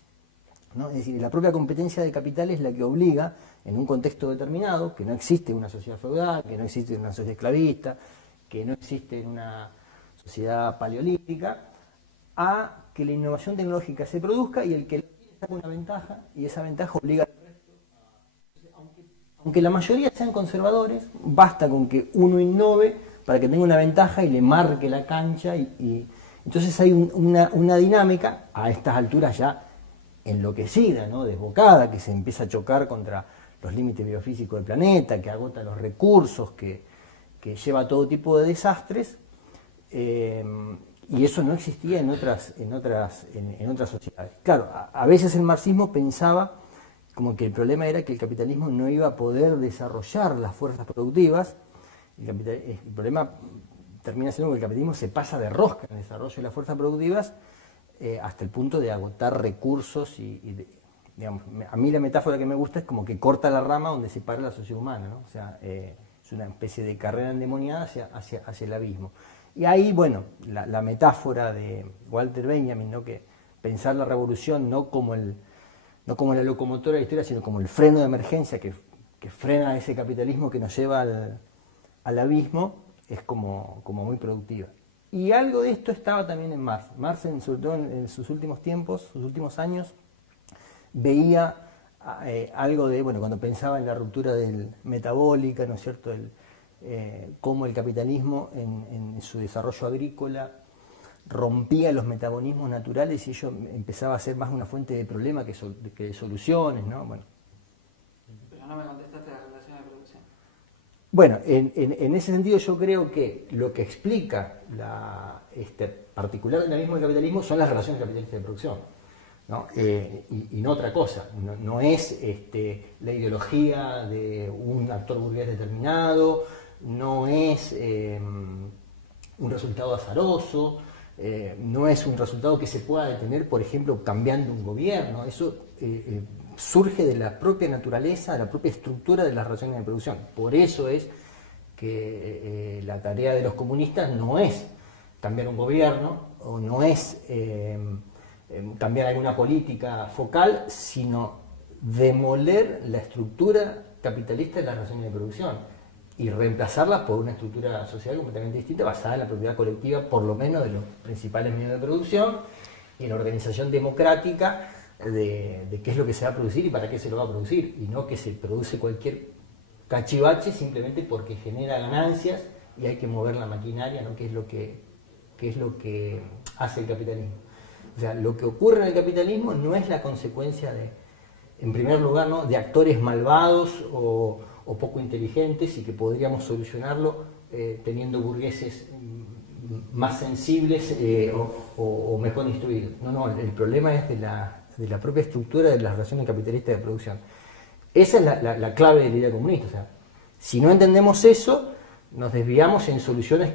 ¿no? Es decir, la propia competencia de capital es la que obliga, en un contexto determinado, que no existe una sociedad feudal, que no existe una sociedad esclavista, que no existe una sociedad paleolítica, a que la innovación tecnológica se produzca y el que saca una ventaja, y esa ventaja obliga al resto a... Aunque la mayoría sean conservadores, basta con que uno innove para que tenga una ventaja y le marque la cancha, y entonces hay una dinámica a estas alturas ya enloquecida, ¿no?, desbocada, que se empieza a chocar contra los límites biofísicos del planeta, que agota los recursos, que lleva a todo tipo de desastres, y eso no existía en otras sociedades. Claro, a veces el marxismo pensaba como que el problema era que el capitalismo no iba a poder desarrollar las fuerzas productivas. El problema termina siendo que el capitalismo se pasa de rosca en el desarrollo de las fuerzas productivas hasta el punto de agotar recursos digamos, a mí la metáfora que me gusta es como que corta la rama donde se para la sociedad humana, ¿no? O sea, es una especie de carrera endemoniada hacia el abismo. Y ahí, bueno, la metáfora de Walter Benjamin, ¿no?, que pensar la revolución no como la locomotora de la historia, sino como el freno de emergencia que frena ese capitalismo que nos lleva al abismo, es como muy productiva. Y algo de esto estaba también en Marx. Marx, sobre todo en sus últimos tiempos, sus últimos años, veía algo de, bueno, cuando pensaba en la ruptura metabólica, ¿no es cierto?, cómo el capitalismo en su desarrollo agrícola rompía los metabolismos naturales y ello empezaba a ser más una fuente de problema que de soluciones, ¿no? Bueno. Pero no me contestaste la relación de producción. Bueno, en ese sentido yo creo que lo que explica particular dinamismo del capitalismo son las relaciones capitalistas de producción, ¿no? Y no otra cosa, no es la ideología de un actor burgués determinado, no es un resultado azaroso, no es un resultado que se pueda detener, por ejemplo, cambiando un gobierno. Eso surge de la propia naturaleza, de la propia estructura de las relaciones de producción. Por eso es que la tarea de los comunistas no es cambiar un gobierno o no es cambiar alguna política focal, sino demoler la estructura capitalista de las relaciones de producción y reemplazarlas por una estructura social completamente distinta, basada en la propiedad colectiva, por lo menos de los principales medios de producción, y en la organización democrática de qué es lo que se va a producir y para qué se lo va a producir, y no que se produce cualquier cachivache simplemente porque genera ganancias y hay que mover la maquinaria, ¿no? que es lo que hace el capitalismo. O sea, lo que ocurre en el capitalismo no es la consecuencia en primer lugar, ¿no?, de actores malvados o poco inteligentes, y que podríamos solucionarlo teniendo burgueses más sensibles o mejor instruidos. No, el problema es de la propia estructura de las relaciones capitalistas de producción. Esa es la clave de la idea comunista. O sea, si no entendemos eso, nos desviamos en soluciones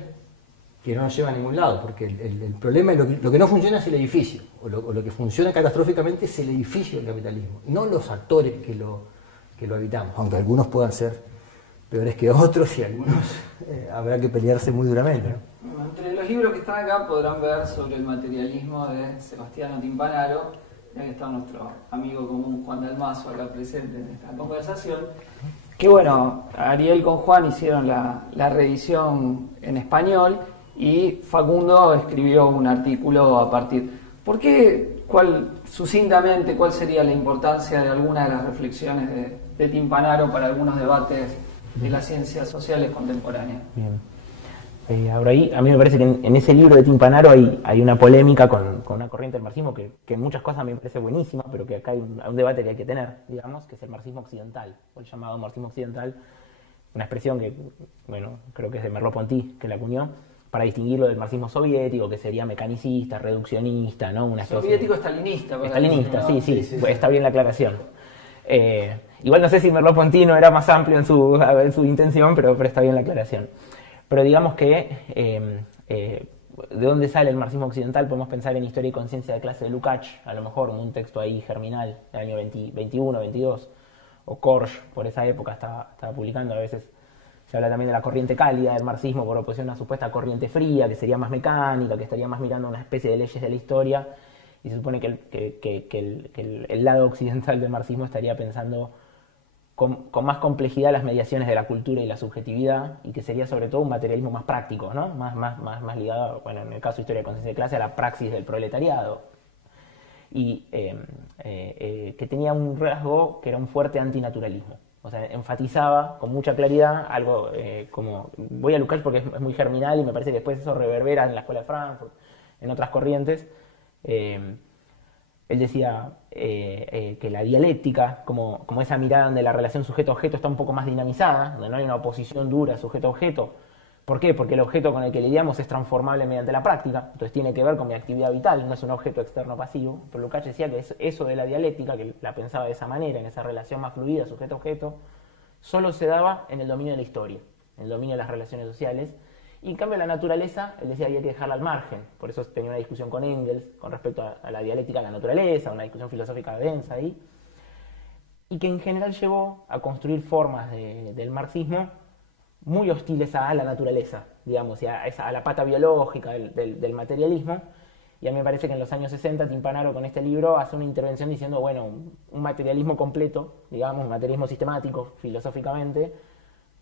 que no nos llevan a ningún lado, porque el problema es lo que no funciona es el edificio, o lo que funciona catastróficamente es el edificio del capitalismo, no los actores que lo habitamos, aunque algunos puedan ser peores que otros y algunos habrá que pelearse muy duramente, ¿no? Entre los libros que están acá podrán ver sobre el materialismo de Sebastiano Timpanaro, ya que está nuestro amigo común Juan Dalmazo acá presente en esta conversación, que bueno, Ariel con Juan hicieron la reedición en español y Facundo escribió un artículo a partir. ¿Por qué, sucintamente, cuál sería la importancia de alguna de las reflexiones de Timpanaro para algunos debates de las ciencias sociales contemporáneas? Bien. Ahora ahí, a mí me parece que en ese libro de Timpanaro hay una polémica con una corriente del marxismo que en muchas cosas me parece buenísima, pero que acá hay un debate que hay que tener, digamos, que es el marxismo occidental, o el llamado marxismo occidental, una expresión que, bueno, creo que es de Merleau-Ponty, que la acuñó, para distinguirlo del marxismo soviético, que sería mecanicista, reduccionista, ¿no? Una Soviético-estalinista. Estalinista, ¿no? sí, está bien la aclaración. Igual no sé si Merleau-Ponty no era más amplio en su intención, pero está bien la aclaración. Pero digamos que de dónde sale el marxismo occidental, podemos pensar en Historia y Conciencia de Clase de Lukács, a lo mejor un texto ahí germinal del año 21, 22, o Korsch, por esa época estaba publicando. A veces se habla también de la corriente cálida del marxismo por oposición a una supuesta corriente fría, que sería más mecánica, que estaría más mirando una especie de leyes de la historia, y se supone que el lado occidental del marxismo estaría pensando con más complejidad las mediaciones de la cultura y la subjetividad, y que sería sobre todo un materialismo más práctico, ¿no? Más ligado, bueno, en el caso de Historia de Conciencia de Clase, a la praxis del proletariado, y que tenía un rasgo que era un fuerte antinaturalismo. O sea, enfatizaba con mucha claridad algo como, voy a Lukács porque es muy germinal y me parece que después eso reverbera en la Escuela de Frankfurt, en otras corrientes. Él decía que la dialéctica, como esa mirada donde la relación sujeto-objeto está un poco más dinamizada, donde no hay una oposición dura sujeto-objeto. ¿Por qué? Porque el objeto con el que lidiamos es transformable mediante la práctica, entonces tiene que ver con mi actividad vital, no es un objeto externo pasivo. Pero Lukács decía que eso de la dialéctica, que la pensaba de esa manera, en esa relación más fluida sujeto-objeto, solo se daba en el dominio de la historia, en el dominio de las relaciones sociales. Y en cambio la naturaleza, él decía que había que dejarla al margen. Por eso tenía una discusión con Engels con respecto a la dialéctica de la naturaleza, una discusión filosófica densa ahí, y que en general llevó a construir formas del marxismo muy hostiles a la naturaleza, digamos, y a la pata biológica del materialismo. Y a mí me parece que en los años 60 Timpanaro con este libro hace una intervención diciendo, bueno, un materialismo completo, digamos, un materialismo sistemático, filosóficamente,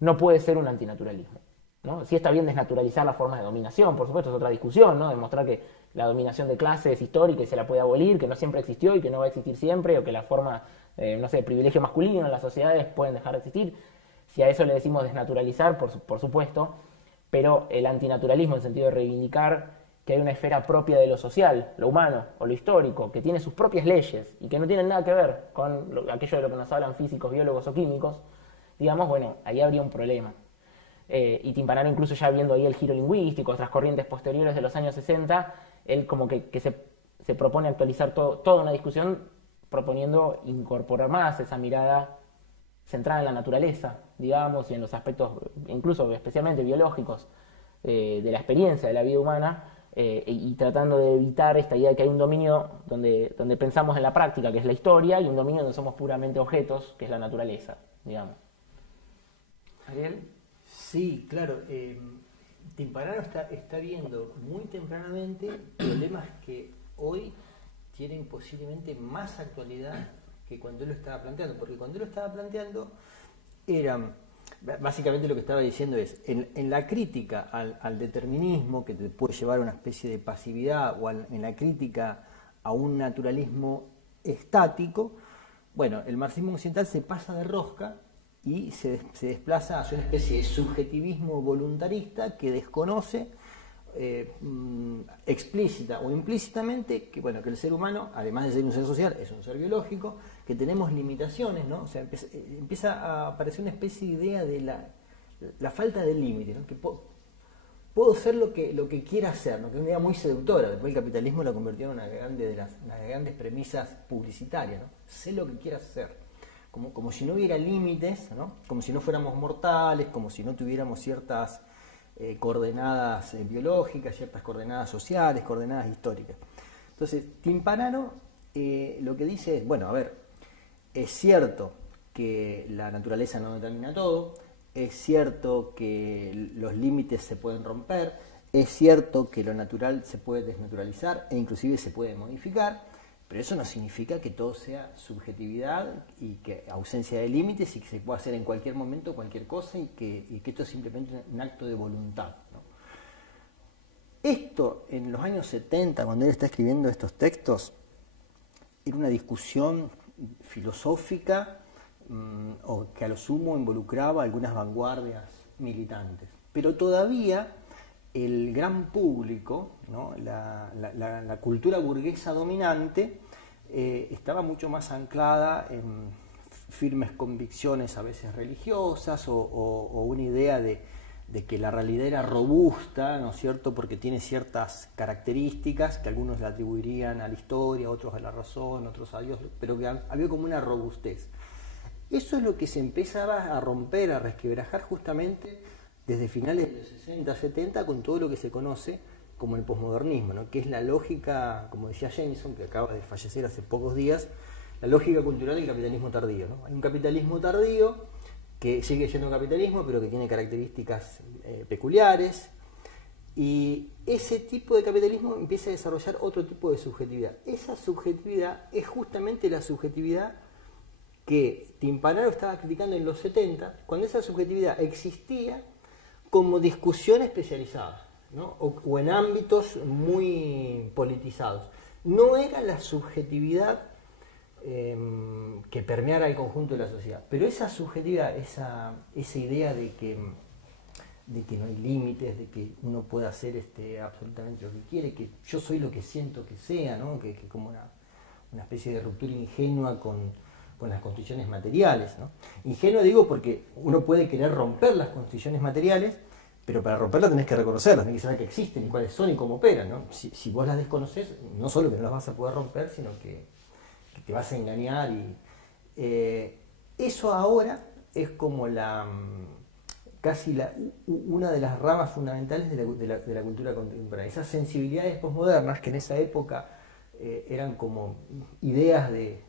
no puede ser un antinaturalismo, ¿no? Sí está bien desnaturalizar las formas de dominación, por supuesto, es otra discusión, ¿no? Demostrar que la dominación de clase es histórica y se la puede abolir, que no siempre existió y que no va a existir siempre, o que la forma, no sé, de privilegio masculino en las sociedades pueden dejar de existir. Si a eso le decimos desnaturalizar, por supuesto, pero el antinaturalismo en el sentido de reivindicar que hay una esfera propia de lo social, lo humano o lo histórico, que tiene sus propias leyes y que no tienen nada que ver con aquello de lo que nos hablan físicos, biólogos o químicos, digamos, bueno, ahí habría un problema. y Timpanaro, incluso ya viendo ahí el giro lingüístico, otras corrientes posteriores de los años 60, él como que se propone actualizar toda una discusión proponiendo incorporar más esa mirada centrada en la naturaleza, digamos, y en los aspectos, incluso especialmente biológicos, de la experiencia de la vida humana, y tratando de evitar esta idea de que hay un dominio donde pensamos en la práctica, que es la historia, y un dominio donde somos puramente objetos, que es la naturaleza, digamos. Ariel. Sí, claro. Timpanaro está viendo muy tempranamente problemas que hoy tienen posiblemente más actualidad que cuando él lo estaba planteando, porque cuando él lo estaba planteando eran, básicamente lo que estaba diciendo es, en la crítica al determinismo, que te puede llevar a una especie de pasividad, o en la crítica a un naturalismo estático, bueno, el marxismo occidental se pasa de rosca y se desplaza hacia una especie de subjetivismo voluntarista que desconoce explícita o implícitamente que, bueno, que el ser humano, además de ser un ser social, es un ser biológico, que tenemos limitaciones, ¿no? O sea, empieza a aparecer una especie de idea de la falta de límite, ¿no? Que puedo ser lo que quiera hacer, ¿no? Que es una idea muy seductora. Después el capitalismo la convirtió en una de las grandes premisas publicitarias, ¿no? Sé lo que quiera hacer. Como si no hubiera límites, ¿no? Como si no fuéramos mortales, como si no tuviéramos ciertas coordenadas biológicas, ciertas coordenadas sociales, coordenadas históricas. Entonces, Timpanaro lo que dice es, bueno, a ver, es cierto que la naturaleza no determina todo, es cierto que los límites se pueden romper, es cierto que lo natural se puede desnaturalizar e inclusive se puede modificar, pero eso no significa que todo sea subjetividad y que ausencia de límites y que se pueda hacer en cualquier momento cualquier cosa y que esto es simplemente un acto de voluntad, ¿no? Esto en los años 70, cuando él está escribiendo estos textos, era una discusión filosófica o que a lo sumo involucraba algunas vanguardias militantes. Pero todavía el gran público, ¿no? la cultura burguesa dominante estaba mucho más anclada en firmes convicciones a veces religiosas o una idea de que la realidad era robusta, ¿no es cierto?, porque tiene ciertas características que algunos le atribuirían a la historia, otros a la razón, otros a Dios, pero que había como una robustez. Eso es lo que se empezaba a romper, a resquebrajar justamente desde finales de los 60, 70, con todo lo que se conoce como el posmodernismo, ¿no? Que es la lógica, como decía Jameson, que acaba de fallecer hace pocos días, la lógica cultural del capitalismo tardío, ¿no? Hay un capitalismo tardío que sigue siendo capitalismo, pero que tiene características peculiares, y ese tipo de capitalismo empieza a desarrollar otro tipo de subjetividad. Esa subjetividad es justamente la subjetividad que Timpanaro estaba criticando en los 70, cuando esa subjetividad existía como discusión especializada, ¿no? o en ámbitos muy politizados. No era la subjetividad que permeara el conjunto de la sociedad, pero esa subjetividad, esa idea de que no hay límites, de que uno puede hacer absolutamente lo que quiere, que yo soy lo que siento que sea, ¿no? que como una especie de ruptura ingenua con las constituciones materiales, ¿no? Ingenuo digo porque uno puede querer romper las constituciones materiales, pero para romperlas tenés que reconocerlas, tenés que saber que existen y cuáles son y cómo operan, ¿no? Si vos las desconoces, no solo que no las vas a poder romper, sino que te vas a engañar. Y eso ahora es como casi una de las ramas fundamentales de la cultura contemporánea. Esas sensibilidades posmodernas que en esa época eran como ideas de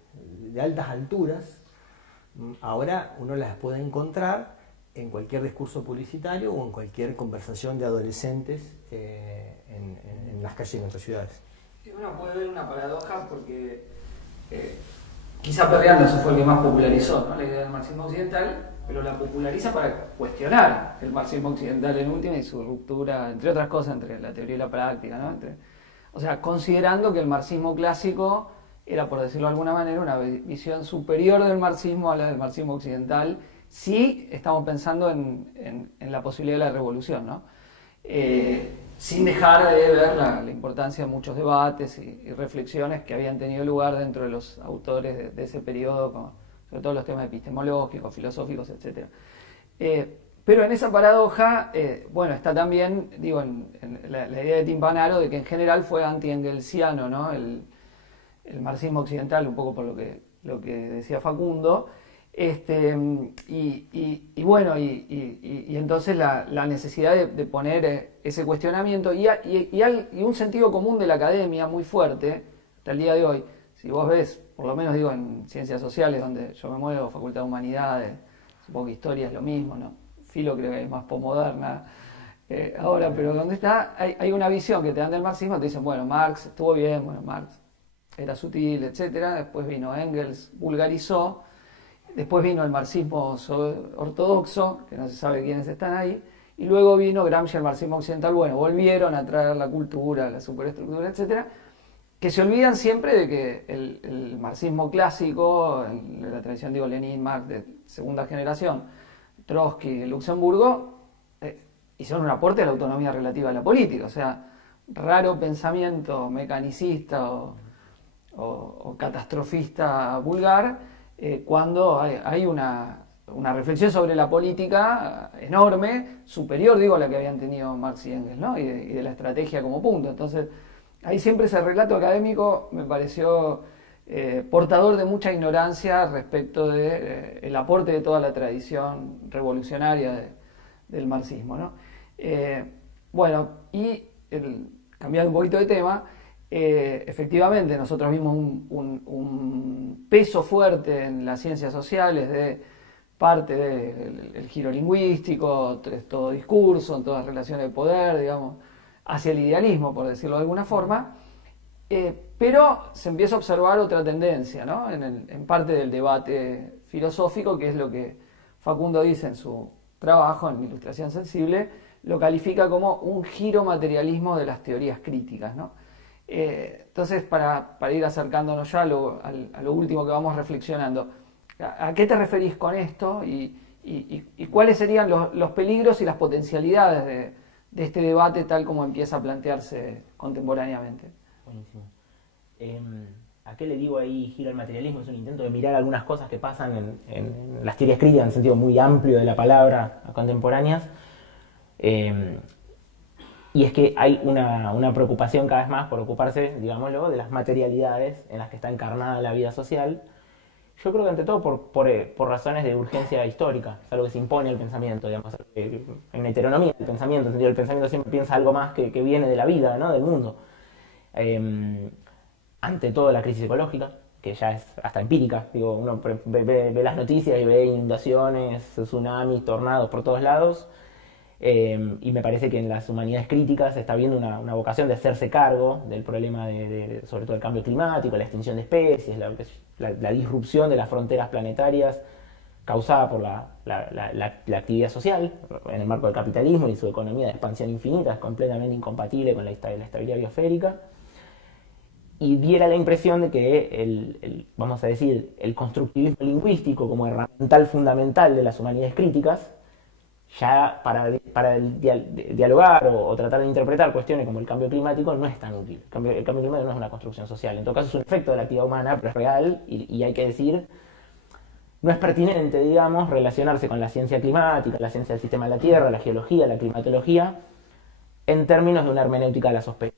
altas alturas, ahora uno las puede encontrar en cualquier discurso publicitario o en cualquier conversación de adolescentes en las calles de nuestras ciudades. Uno puede ver una paradoja porque quizá Perriand eso fue el que más popularizó, ¿no? La idea del marxismo occidental, pero la populariza para cuestionar el marxismo occidental en última y su ruptura, entre otras cosas, entre la teoría y la práctica, ¿no? O sea, considerando que el marxismo clásico era, por decirlo de alguna manera, una visión superior del marxismo a la del marxismo occidental, si estamos pensando en la posibilidad de la revolución, ¿no? Sin dejar de ver la importancia de muchos debates y reflexiones que habían tenido lugar dentro de los autores de ese periodo, sobre todo los temas epistemológicos, filosóficos, etc. Pero en esa paradoja, bueno, está también, digo, en la idea de Timpanaro de que en general fue anti-engelsiano, ¿no? El marxismo occidental, un poco por lo que decía Facundo. Y bueno, y entonces la necesidad de poner ese cuestionamiento y un sentido común de la academia muy fuerte hasta el día de hoy. Si vos ves, por lo menos digo en ciencias sociales, donde yo me muevo, Facultad de Humanidades, supongo que historia es lo mismo, ¿no? Filo creo que es más posmoderna ahora, pero donde está, hay una visión que te dan del marxismo, te dicen, bueno, Marx estuvo bien, bueno, Marx era sutil, etcétera. Después vino Engels, vulgarizó. Después vino el marxismo ortodoxo, que no se sabe quiénes están ahí, y luego vino Gramsci, el marxismo occidental. Bueno, volvieron a traer la cultura, la superestructura, etcétera, que se olvidan siempre de que el marxismo clásico, de la tradición, digo, Lenin, Marx, de segunda generación, Trotsky, Luxemburgo, hicieron un aporte a la autonomía relativa de la política. O sea, raro pensamiento mecanicista o catastrofista vulgar, cuando hay una reflexión sobre la política enorme, superior, digo, a la que habían tenido Marx y Engels, ¿no? Y de la estrategia como punto. Entonces, ahí siempre ese relato académico me pareció portador de mucha ignorancia respecto de el aporte de toda la tradición revolucionaria del marxismo, ¿no? Bueno, y cambiando un poquito de tema, efectivamente nosotros vimos un peso fuerte en las ciencias sociales de parte del giro lingüístico, todo discurso, en todas relaciones de poder, digamos, hacia el idealismo, por decirlo de alguna forma, pero se empieza a observar otra tendencia, ¿no? En parte del debate filosófico, que es lo que Facundo dice en su trabajo, en Ilustración Sensible, lo califica como un giro materialismo de las teorías críticas, ¿no? Entonces, para ir acercándonos ya a lo último que vamos reflexionando, ¿a qué te referís con esto y cuáles serían los peligros y las potencialidades de este debate tal como empieza a plantearse contemporáneamente? Buenísimo. ¿A qué le digo ahí giro al materialismo? Es un intento de mirar algunas cosas que pasan en las teorías críticas en el sentido muy amplio de la palabra contemporáneas. Y es que hay una preocupación cada vez más por ocuparse, digámoslo, de las materialidades en las que está encarnada la vida social. Yo creo que ante todo por razones de urgencia histórica, es algo que se impone al pensamiento, digamos, hay una heteronomía del pensamiento, en el sentido el pensamiento siempre piensa algo más que viene de la vida, ¿no? Del mundo. Ante todo la crisis ecológica, que ya es hasta empírica, digo, uno ve las noticias y ve inundaciones, tsunamis, tornados por todos lados. Y me parece que en las humanidades críticas se está viendo una vocación de hacerse cargo del problema sobre todo el cambio climático, la extinción de especies, la disrupción de las fronteras planetarias causada por la actividad social en el marco del capitalismo y su economía de expansión infinita, es completamente incompatible con la estabilidad biosférica. Y diera la impresión de que vamos a decir, el constructivismo lingüístico como herramienta fundamental de las humanidades críticas, ya para dialogar o tratar de interpretar cuestiones como el cambio climático no es tan útil. El cambio climático no es una construcción social, en todo caso es un efecto de la actividad humana, pero es real y hay que decir, no es pertinente, digamos, relacionarse con la ciencia climática, la ciencia del sistema de la Tierra, la geología, la climatología, en términos de una hermenéutica de la sospecha,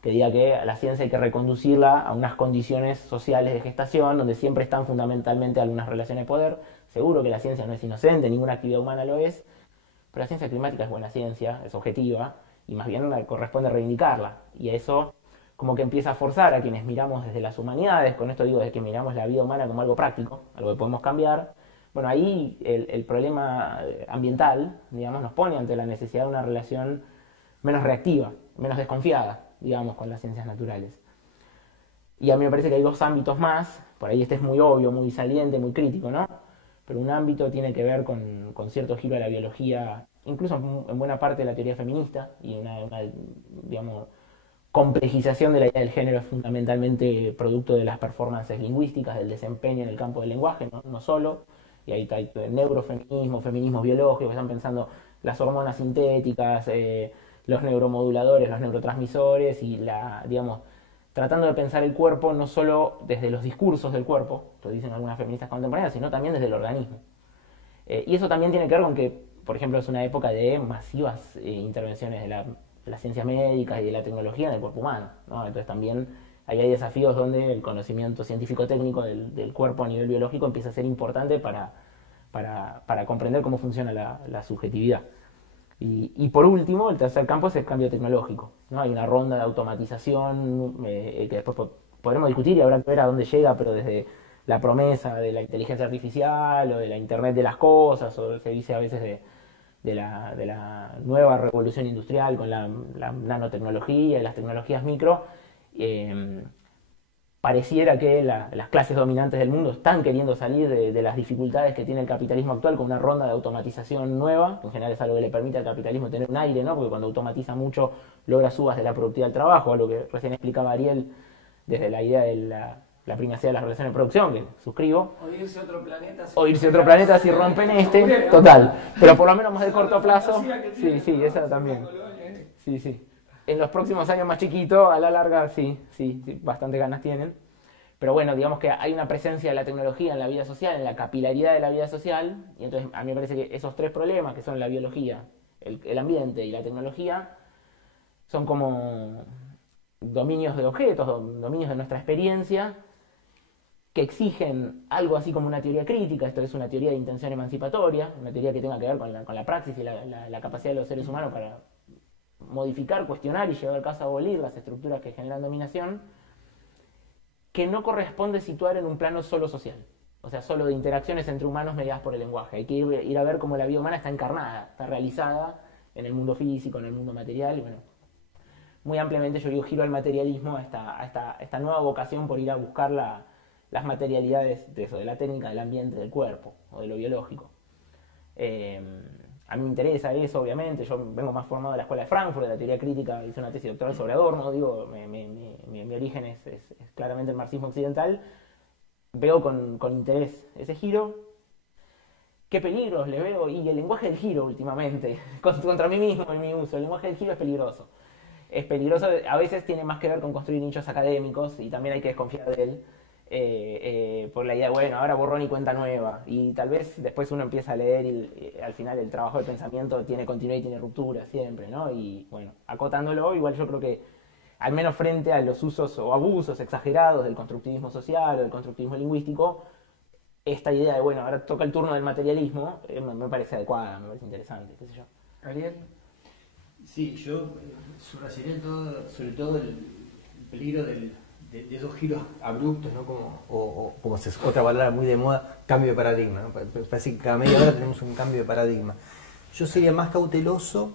que diga que a la ciencia hay que reconducirla a unas condiciones sociales de gestación, donde siempre están fundamentalmente algunas relaciones de poder. Seguro que la ciencia no es inocente, ninguna actividad humana lo es, pero la ciencia climática es buena ciencia, es objetiva, y más bien corresponde reivindicarla. Y eso como que empieza a forzar a quienes miramos desde las humanidades, con esto digo desde que miramos la vida humana como algo práctico, algo que podemos cambiar. Bueno, ahí el problema ambiental, digamos, nos pone ante la necesidad de una relación menos reactiva, menos desconfiada, digamos, con las ciencias naturales. Y a mí me parece que hay dos ámbitos más, por ahí este es muy obvio, muy saliente, muy crítico, ¿no? Pero un ámbito tiene que ver con cierto giro a la biología, incluso en buena parte de la teoría feminista, y una digamos, complejización de la idea del género es fundamentalmente producto de las performances lingüísticas, del desempeño en el campo del lenguaje, no solo, y ahí está el neurofeminismo, feminismos biológicos, están pensando las hormonas sintéticas, los neuromoduladores, los neurotransmisores, y digamos, tratando de pensar el cuerpo no solo desde los discursos del cuerpo, lo dicen algunas feministas contemporáneas, sino también desde el organismo. Y eso también tiene que ver con que por ejemplo, es una época de masivas intervenciones de las ciencias médicas y de la tecnología en el cuerpo humano, ¿no? Entonces también ahí hay desafíos donde el conocimiento científico-técnico del cuerpo a nivel biológico empieza a ser importante para comprender cómo funciona la subjetividad. Y por último, el tercer campo es el cambio tecnológico, ¿no? Hay una ronda de automatización que después podremos discutir y habrá que ver a dónde llega, pero desde la promesa de la inteligencia artificial o de la Internet de las cosas, o se dice a veces de la nueva revolución industrial con la nanotecnología y las tecnologías micro, pareciera que las clases dominantes del mundo están queriendo salir de las dificultades que tiene el capitalismo actual con una ronda de automatización nueva, que en general es algo que le permite al capitalismo tener un aire, ¿no? Porque cuando automatiza mucho logra subas de la productividad del trabajo, algo que recién explicaba Ariel desde la idea de la primacía de las relaciones de producción, que suscribo. O irse a otro planeta si rompen este, total. Pero por lo menos más de corto plazo. Sí, esa también. Sí. En los próximos años más chiquito, a la larga, sí, bastante ganas tienen. Pero bueno, digamos que hay una presencia de la tecnología en la vida social, en la capilaridad de la vida social, y entonces a mí me parece que esos tres problemas, que son la biología, el ambiente y la tecnología, son como dominios de objetos, dominios de nuestra experiencia, que exigen algo así como una teoría crítica. Esto es una teoría de intención emancipatoria, una teoría que tenga que ver con la praxis y la capacidad de los seres humanos para modificar, cuestionar y llevar al caso a abolir las estructuras que generan dominación, que no corresponde situar en un plano solo social, o sea, solo de interacciones entre humanos mediadas por el lenguaje. Hay que ir a ver cómo la vida humana está encarnada, está realizada en el mundo físico, en el mundo material, y bueno, muy ampliamente yo digo giro al materialismo, a esta nueva vocación por ir a buscar las materialidades de eso, de la técnica, del ambiente, del cuerpo, o de lo biológico. A mí me interesa eso, obviamente. Yo vengo más formado de la Escuela de Frankfurt, de la teoría crítica, hice una tesis doctoral sobre Adorno, digo, mi origen es claramente el marxismo occidental. Veo con interés ese giro. ¿Qué peligros le veo? Y el lenguaje del giro últimamente, contra mí mismo en mi uso, el lenguaje del giro es peligroso. Es peligroso, a veces tiene más que ver con construir nichos académicos y también hay que desconfiar de él. Por la idea, bueno, ahora borrón y cuenta nueva, y tal vez después uno empieza a leer y al final el trabajo del pensamiento tiene continuidad y tiene ruptura siempre, ¿no? Y bueno, acotándolo, igual yo creo que al menos frente a los usos o abusos exagerados del constructivismo social o del constructivismo lingüístico, esta idea de, bueno, ahora toca el turno del materialismo, me parece adecuada, me parece interesante, qué sé yo. Ariel. Sí, yo subrayaría sobre todo el peligro de esos giros abruptos, ¿no? Como es otra palabra muy de moda, cambio de paradigma, ¿no? Parece que cada media hora tenemos un cambio de paradigma. Yo sería más cauteloso,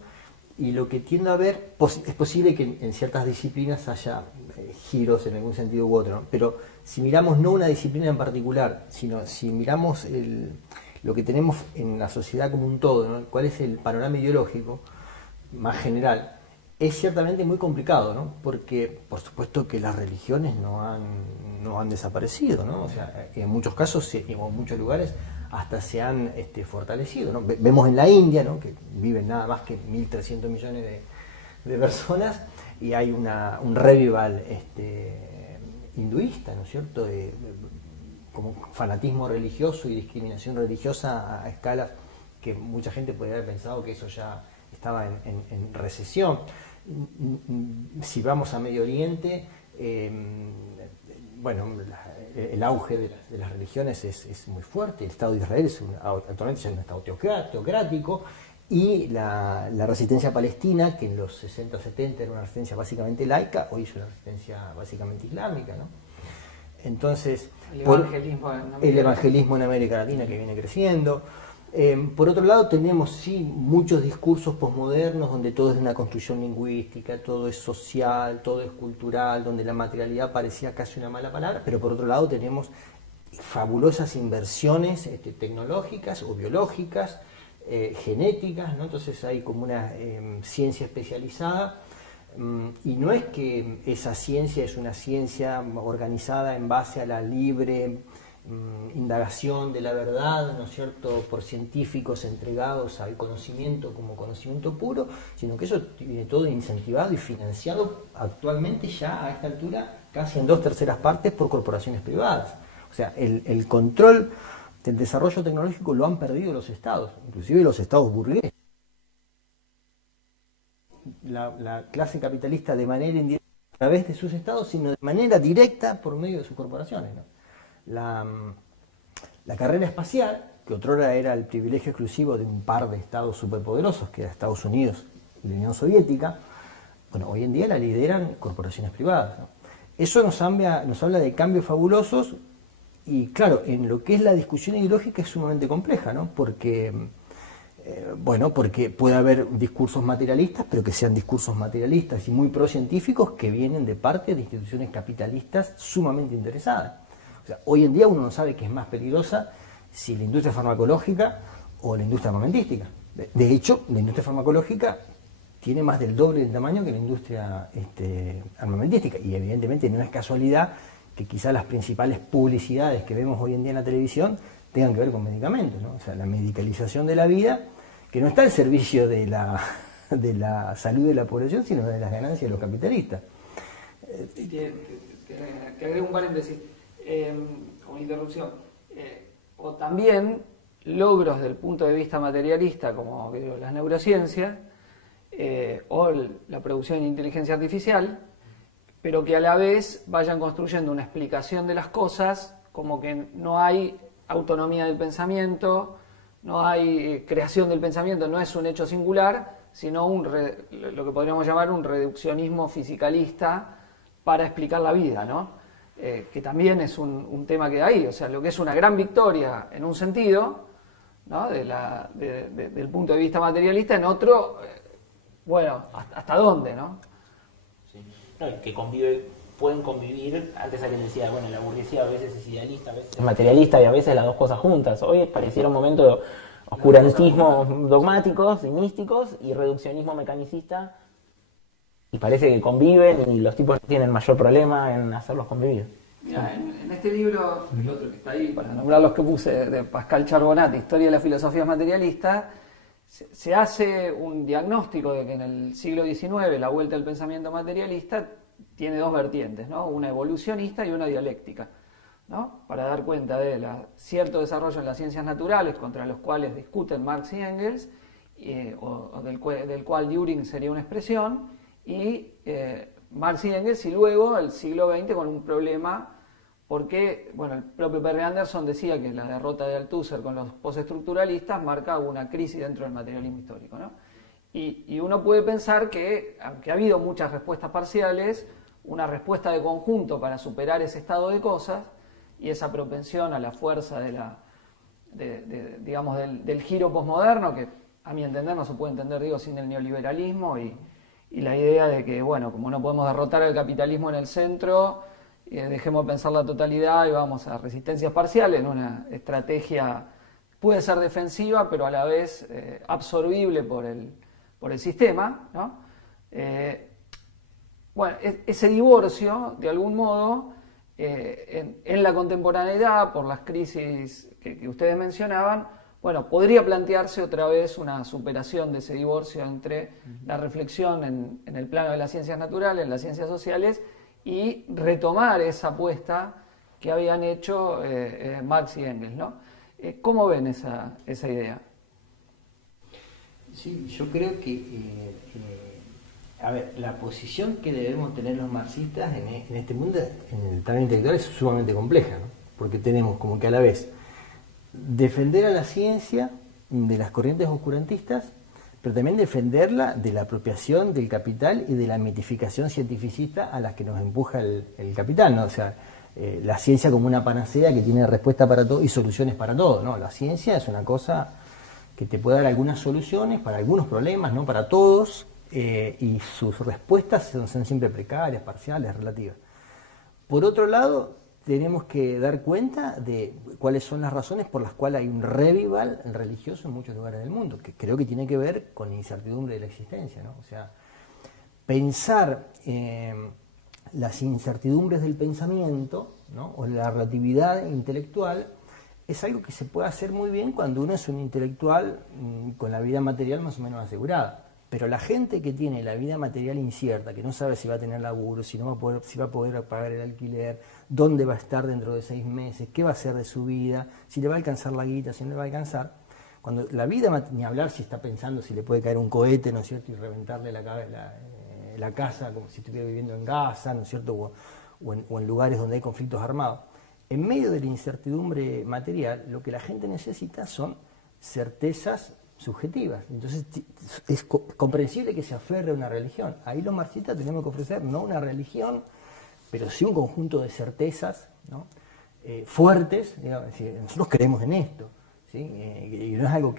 y lo que tiendo a ver, es posible que en ciertas disciplinas haya giros en algún sentido u otro, ¿no? Pero si miramos no una disciplina en particular, sino si miramos lo que tenemos en la sociedad como un todo, ¿no? ¿Cuál es el panorama ideológico más general? Es ciertamente muy complicado, ¿no? Porque por supuesto que las religiones no han desaparecido, ¿no? O sea, en muchos casos, en muchos lugares, hasta se han fortalecido, ¿no? Vemos en la India, ¿no? Que viven nada más que 1.300 millones de personas, y hay un revival hinduista, ¿no es cierto? Como fanatismo religioso y discriminación religiosa a escalas que mucha gente podría haber pensado que eso ya estaba en recesión. Si vamos a Medio Oriente, bueno, el auge de las religiones es muy fuerte. El Estado de Israel actualmente es un Estado teocrático, y la resistencia palestina, que en los 60-70 era una resistencia básicamente laica, hoy es una resistencia básicamente islámica, ¿no? Entonces, el evangelismo en América Latina, que viene creciendo. Por otro lado, tenemos sí muchos discursos posmodernos donde todo es una construcción lingüística, todo es social, todo es cultural, donde la materialidad parecía casi una mala palabra, pero por otro lado tenemos fabulosas inversiones tecnológicas o biológicas, genéticas, ¿no? Entonces hay como una ciencia especializada, y no es que esa ciencia es una ciencia organizada en base a la libre indagación de la verdad, ¿no es cierto?, por científicos entregados al conocimiento como conocimiento puro, sino que eso viene todo incentivado y financiado actualmente ya a esta altura casi en 2/3 partes por corporaciones privadas. O sea, el control el desarrollo tecnológico lo han perdido los estados, inclusive los estados burgueses. La clase capitalista de manera indirecta a través de sus estados, sino de manera directa por medio de sus corporaciones, ¿no? La carrera espacial, que otrora era el privilegio exclusivo de un par de estados superpoderosos, que eran Estados Unidos y la Unión Soviética, bueno, hoy en día la lideran corporaciones privadas, ¿no? Eso nos habla de cambios fabulosos y, claro, en lo que es la discusión ideológica es sumamente compleja, ¿no? Porque puede haber discursos materialistas, pero que sean discursos materialistas y muy procientíficos que vienen de parte de instituciones capitalistas sumamente interesadas. O sea, hoy en día uno no sabe qué es más peligrosa, si la industria farmacológica o la industria armamentística. De hecho, la industria farmacológica tiene más del doble del tamaño que la industria armamentística, y evidentemente no es casualidad que quizás las principales publicidades que vemos hoy en día en la televisión tengan que ver con medicamentos, ¿no? O sea, la medicalización de la vida, que no está al servicio de la salud de la población, sino de las ganancias de los capitalistas. Que agrego un paréntesis, como interrupción. O también logros desde el punto de vista materialista, como las neurociencias, o la producción de inteligencia artificial, pero que a la vez vayan construyendo una explicación de las cosas, como que no hay autonomía del pensamiento, no hay creación del pensamiento, no es un hecho singular, sino lo que podríamos llamar un reduccionismo fisicalista para explicar la vida, ¿no? Que también es un tema que hay, o sea, lo que es una gran victoria en un sentido, ¿no? Del punto de vista materialista, en otro, bueno, ¿hasta dónde, no? Sí. No, que pueden convivir. Antes alguien decía, bueno, la burguesía a veces es idealista, a veces es materialista, y a veces las dos cosas juntas. Hoy pareciera un momento de oscurantismo dogmáticos y místicos y reduccionismo mecanicista, y parece que conviven y los tipos tienen mayor problema en hacerlos convivir. Mira, en este libro, el otro que está ahí, para nombrar los que puse, de Pascal Charbonat, Historia de la filosofía materialista, se hace un diagnóstico de que en el siglo XIX la vuelta al pensamiento materialista tiene dos vertientes, ¿no? Una evolucionista y una dialéctica, ¿no? Para dar cuenta de cierto desarrollo en las ciencias naturales, contra los cuales discuten Marx y Engels, o del cual Dühring sería una expresión, y Marx y Engels, y luego el siglo XX con un problema, porque, bueno, el propio Perry Anderson decía que la derrota de Althusser con los postestructuralistas marca una crisis dentro del materialismo histórico, ¿no? Y uno puede pensar que, aunque ha habido muchas respuestas parciales, una respuesta de conjunto para superar ese estado de cosas y esa propensión a la fuerza digamos, del giro posmoderno, que a mi entender no se puede entender, digo, sin el neoliberalismo y la idea de que, bueno, como no podemos derrotar al capitalismo en el centro, dejemos de pensar la totalidad y vamos a resistencias parciales, en una estrategia puede ser defensiva, pero a la vez absorbible por el sistema, ¿no? Bueno, ese divorcio, de algún modo, en la contemporaneidad, por las crisis que ustedes mencionaban, bueno, podría plantearse otra vez una superación de ese divorcio entre la reflexión en el plano de las ciencias naturales, en las ciencias sociales, y retomar esa apuesta que habían hecho Marx y Engels, ¿no? ¿Cómo ven esa idea? Sí, yo creo que, a ver, la posición que debemos tener los marxistas en este mundo, en el plano intelectual, es sumamente compleja, ¿no? Porque tenemos como que a la vez defender a la ciencia de las corrientes oscurantistas, pero también defenderla de la apropiación del capital y de la mitificación cientificista a las que nos empuja el capital, ¿no? O sea, la ciencia como una panacea que tiene respuesta para todo y soluciones para todo, ¿no? La ciencia es una cosa que te puede dar algunas soluciones para algunos problemas, no para todos, y sus respuestas son siempre precarias, parciales, relativas. Por otro lado, tenemos que dar cuenta de cuáles son las razones por las cuales hay un revival religioso en muchos lugares del mundo, que creo que tiene que ver con la incertidumbre de la existencia, ¿no? O sea, pensar las incertidumbres del pensamiento, ¿no? O la relatividad intelectual es algo que se puede hacer muy bien cuando uno es un intelectual con la vida material más o menos asegurada. Pero la gente que tiene la vida material incierta, que no sabe si va a tener laburo, si va a poder pagar el alquiler, dónde va a estar dentro de 6 meses, qué va a hacer de su vida, si le va a alcanzar la guita, si no le va a alcanzar. Cuando la vida, ni hablar si está pensando si le puede caer un cohete, ¿no es cierto?, y reventarle la casa, como si estuviera viviendo en Gaza, ¿no es cierto?, o en lugares donde hay conflictos armados. En medio de la incertidumbre material, lo que la gente necesita son certezas subjetivas. Entonces es comprensible que se aferre a una religión. Ahí los marxistas tenemos que ofrecer no una religión, pero sí un conjunto de certezas, ¿no?, fuertes, digamos, es decir, nosotros creemos en esto, ¿sí? Y no es algo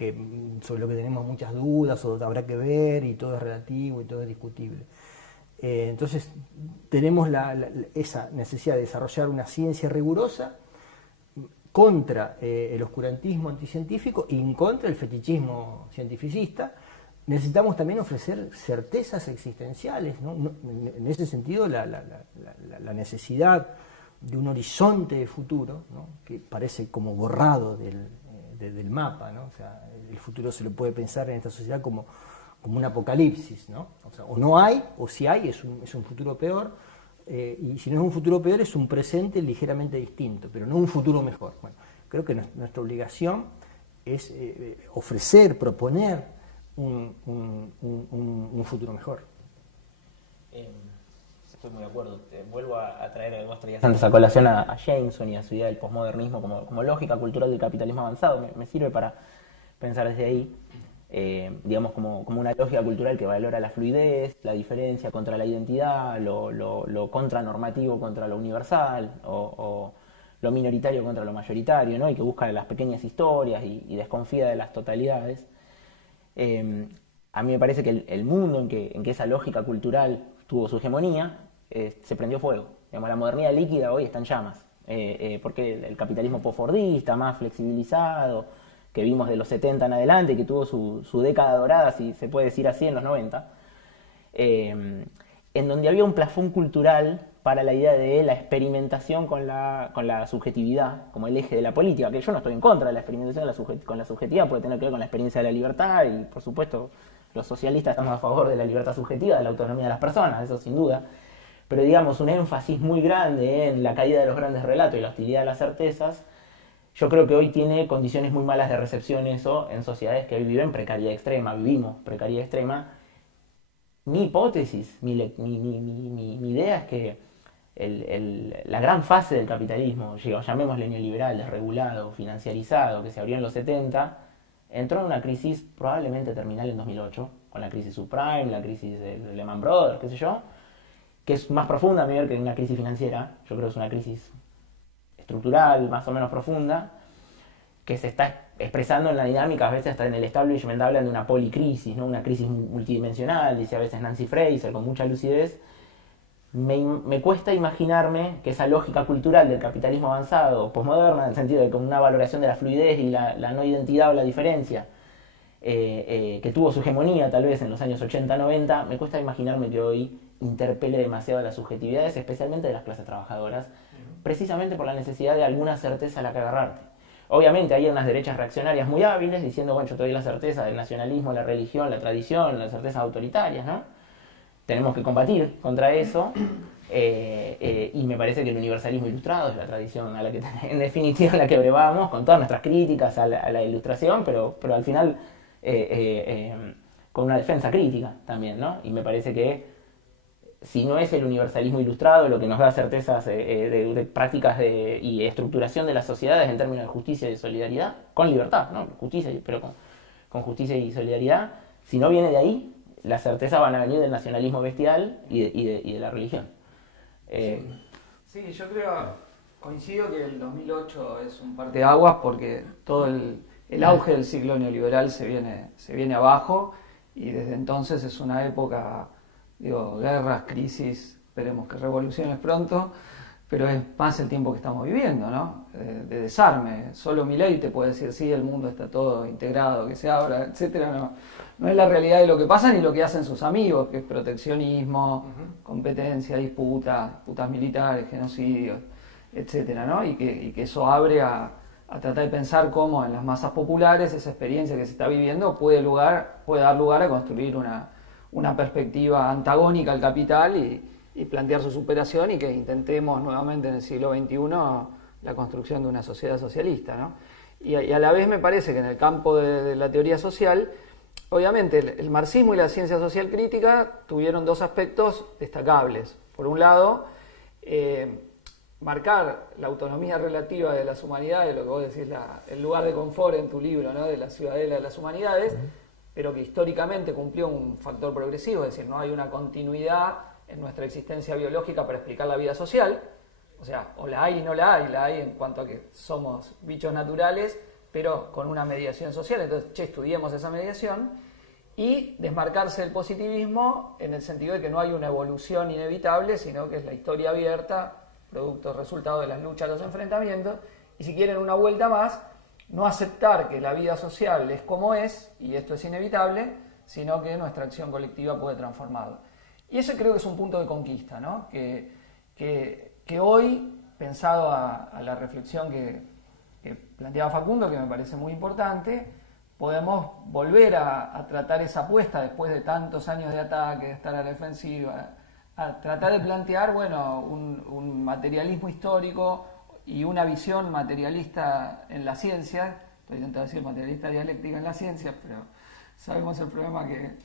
sobre lo que tenemos muchas dudas o habrá que ver y todo es relativo y todo es discutible. Entonces tenemos esa necesidad de desarrollar una ciencia rigurosa contra el oscurantismo anticientífico y en contra del fetichismo cientificista. Necesitamos también ofrecer certezas existenciales, ¿no? En ese sentido la necesidad de un horizonte de futuro, ¿no?, que parece como borrado del mapa, ¿no? O sea, el futuro se lo puede pensar en esta sociedad como un apocalipsis, ¿no? O sea, o no hay, o si hay, es un futuro peor, y si no es un futuro peor, es un presente ligeramente distinto, pero no un futuro mejor. Bueno, creo que nuestra obligación es ofrecer, proponer un futuro mejor. Estoy muy de acuerdo. Vuelvo a traer, vos traías antes a colación a Jameson y a su idea del posmodernismo como lógica cultural del capitalismo avanzado. Me sirve para pensar desde ahí. Digamos como una lógica cultural que valora la fluidez, la diferencia contra la identidad, lo contranormativo contra lo universal, o lo minoritario contra lo mayoritario, ¿no?, y que busca las pequeñas historias y desconfía de las totalidades. A mí me parece que el mundo en que esa lógica cultural tuvo su hegemonía se prendió fuego. Digamos, la modernidad líquida hoy está en llamas, porque el capitalismo postfordista, más flexibilizado, que vimos de los 70 en adelante, que tuvo su década dorada, si se puede decir así, en los 90, en donde había un plafón cultural para la idea de la experimentación con la subjetividad como el eje de la política, que yo no estoy en contra de la experimentación con la subjetividad, puede tener que ver con la experiencia de la libertad, y por supuesto los socialistas estamos a favor de la libertad subjetiva, de la autonomía de las personas, eso sin duda, pero digamos un énfasis muy grande en la caída de los grandes relatos y la hostilidad a las certezas. Yo creo que hoy tiene condiciones muy malas de recepción eso en sociedades que viven precariedad extrema, vivimos precariedad extrema. Mi hipótesis, mi idea es que la gran fase del capitalismo, llamémosle neoliberal, desregulado, financiarizado, que se abrió en los 70, entró en una crisis probablemente terminal en 2008, con la crisis subprime, la crisis de Lehman Brothers, qué sé yo, que es más profunda a mi ver que una crisis financiera. Yo creo que es una crisis estructural, más o menos profunda, que se está expresando en la dinámica, a veces hasta en el establishment hablan de una policrisis, ¿no?, una crisis multidimensional, dice a veces Nancy Fraser con mucha lucidez. Me cuesta imaginarme que esa lógica cultural del capitalismo avanzado, posmoderna, en el sentido de con una valoración de la fluidez y la no identidad o la diferencia, que tuvo su hegemonía tal vez en los años 80-90, me cuesta imaginarme que hoy interpele demasiado las subjetividades, especialmente de las clases trabajadoras, precisamente por la necesidad de alguna certeza a la que agarrarte. Obviamente hay unas derechas reaccionarias muy hábiles diciendo, bueno, yo te doy la certeza del nacionalismo, la religión, la tradición, las certezas autoritarias, ¿no? Tenemos que combatir contra eso, y me parece que el universalismo ilustrado es la tradición a la que, en definitiva, a la que brevábamos, con todas nuestras críticas a la ilustración, pero al final con una defensa crítica también, ¿no? Y me parece que si no es el universalismo ilustrado lo que nos da certezas de prácticas y estructuración de las sociedades en términos de justicia y solidaridad, con libertad, ¿no? Justicia, pero con justicia y solidaridad, si no viene de ahí, las certezas van a venir del nacionalismo bestial y de la religión. Sí, yo coincido que el 2008 es un parteaguas porque todo el auge del ciclo neoliberal se viene abajo, y desde entonces es una época, guerras, crisis, esperemos que revoluciones pronto, pero es más el tiempo que estamos viviendo, ¿no? De desarme. Solo Milei te puede decir, sí, el mundo está todo integrado, que se abra, etcétera. No es la realidad de lo que pasa ni lo que hacen sus amigos, que es proteccionismo, competencia, disputas militares, genocidios, etcétera, ¿no? Y que eso abre a tratar de pensar cómo en las masas populares esa experiencia que se está viviendo puede dar lugar a construir una perspectiva antagónica al capital y plantear su superación y que intentemos nuevamente en el siglo XXI la construcción de una sociedad socialista, ¿no? Y a la vez me parece que en el campo de la teoría social, obviamente el marxismo y la ciencia social crítica tuvieron dos aspectos destacables. Por un lado, marcar la autonomía relativa de las humanidades, lo que vos decís, el lugar de confort en tu libro, ¿no?, de la ciudadela de las humanidades, pero que históricamente cumplió un factor progresivo, es decir, no hay una continuidad en nuestra existencia biológica para explicar la vida social. O sea, o la hay y no la hay en cuanto a que somos bichos naturales, pero con una mediación social. Entonces, estudiemos esa mediación y desmarcarse del positivismo en el sentido de que no hay una evolución inevitable, sino que es la historia abierta, producto, resultado de las luchas, los enfrentamientos, y si quieren una vuelta más, no aceptar que la vida social es como es, y esto es inevitable, sino que nuestra acción colectiva puede transformarla. Y ese creo que es un punto de conquista, ¿no? Que hoy, pensado a la reflexión que planteaba Facundo, que me parece muy importante, podemos volver a tratar esa apuesta después de tantos años de ataque, de estar a la defensiva, a tratar de plantear, bueno, un materialismo histórico y una visión materialista en la ciencia. Estoy intentando decir materialista dialéctica en la ciencia, pero sabemos el problema que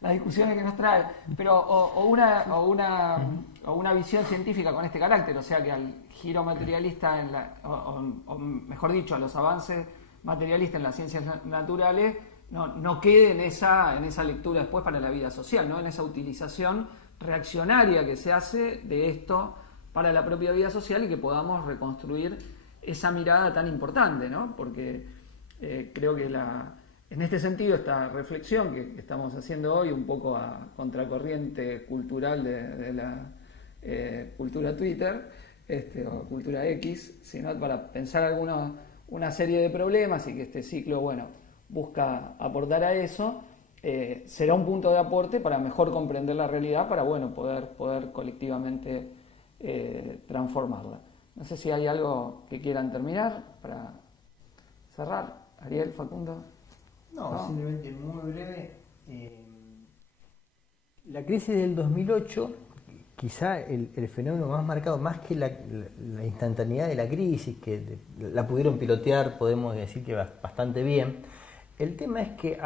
las discusiones que nos trae, pero o una visión científica con este carácter, o sea que al giro materialista o mejor dicho, a los avances materialistas en las ciencias naturales no quede en esa lectura después para la vida social, ¿no?, en esa utilización reaccionaria que se hace de esto para la propia vida social y que podamos reconstruir esa mirada tan importante, ¿no? Porque creo que en este sentido, esta reflexión que estamos haciendo hoy, un poco a contracorriente cultural de la cultura Twitter, o cultura X, sino para pensar una serie de problemas y que este ciclo, bueno, busca aportar a eso, será un punto de aporte para mejor comprender la realidad, para, bueno, poder colectivamente transformarla. No sé si hay algo que quieran terminar para cerrar. Ariel, Facundo. No, simplemente muy breve. La crisis del 2008, quizá el fenómeno más marcado, más que la instantaneidad de la crisis, que la pudieron pilotear, podemos decir que bastante bien. El tema es que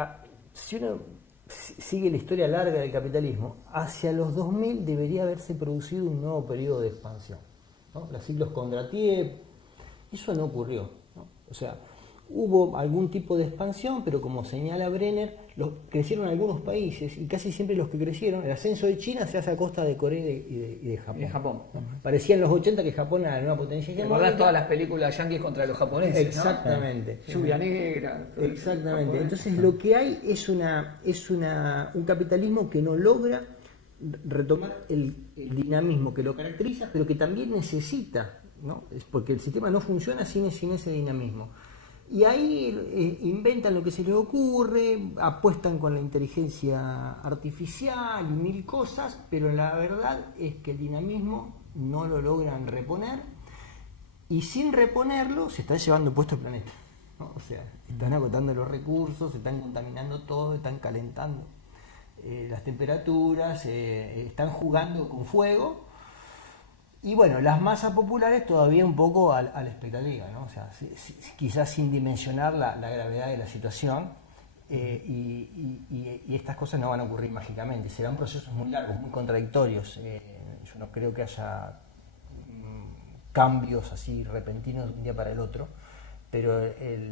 si uno sigue la historia larga del capitalismo, hacia los 2000 debería haberse producido un nuevo periodo de expansión, ¿no? Los ciclos Kondratiev, eso no ocurrió, ¿no? O sea, hubo algún tipo de expansión, pero como señala Brenner, crecieron algunos países y casi siempre los que crecieron, el ascenso de China se hace a costa de Corea y de Japón. De Japón. ¿No? Parecía en los 80 que Japón era la nueva potencia hegemónica. ¿Recordás todas las películas yanquis contra los japoneses? Exactamente. ¿No? Lluvia negra. Exactamente. Entonces lo que hay es un capitalismo que no logra retomar el dinamismo que lo caracteriza, pero que también necesita, ¿no? Es porque el sistema no funciona sin ese dinamismo. Y ahí inventan lo que se les ocurre, apuestan con la inteligencia artificial y mil cosas, pero la verdad es que el dinamismo no lo logran reponer y sin reponerlo se están llevando puesto el planeta, ¿no? O sea, están agotando los recursos, se están contaminando todo, están calentando las temperaturas, están jugando con fuego. Y bueno, las masas populares todavía un poco a la expectativa, ¿no? O sea, quizás sin dimensionar la gravedad de la situación, y estas cosas no van a ocurrir mágicamente, serán procesos muy largos, muy contradictorios. Yo no creo que haya cambios así repentinos de un día para el otro, pero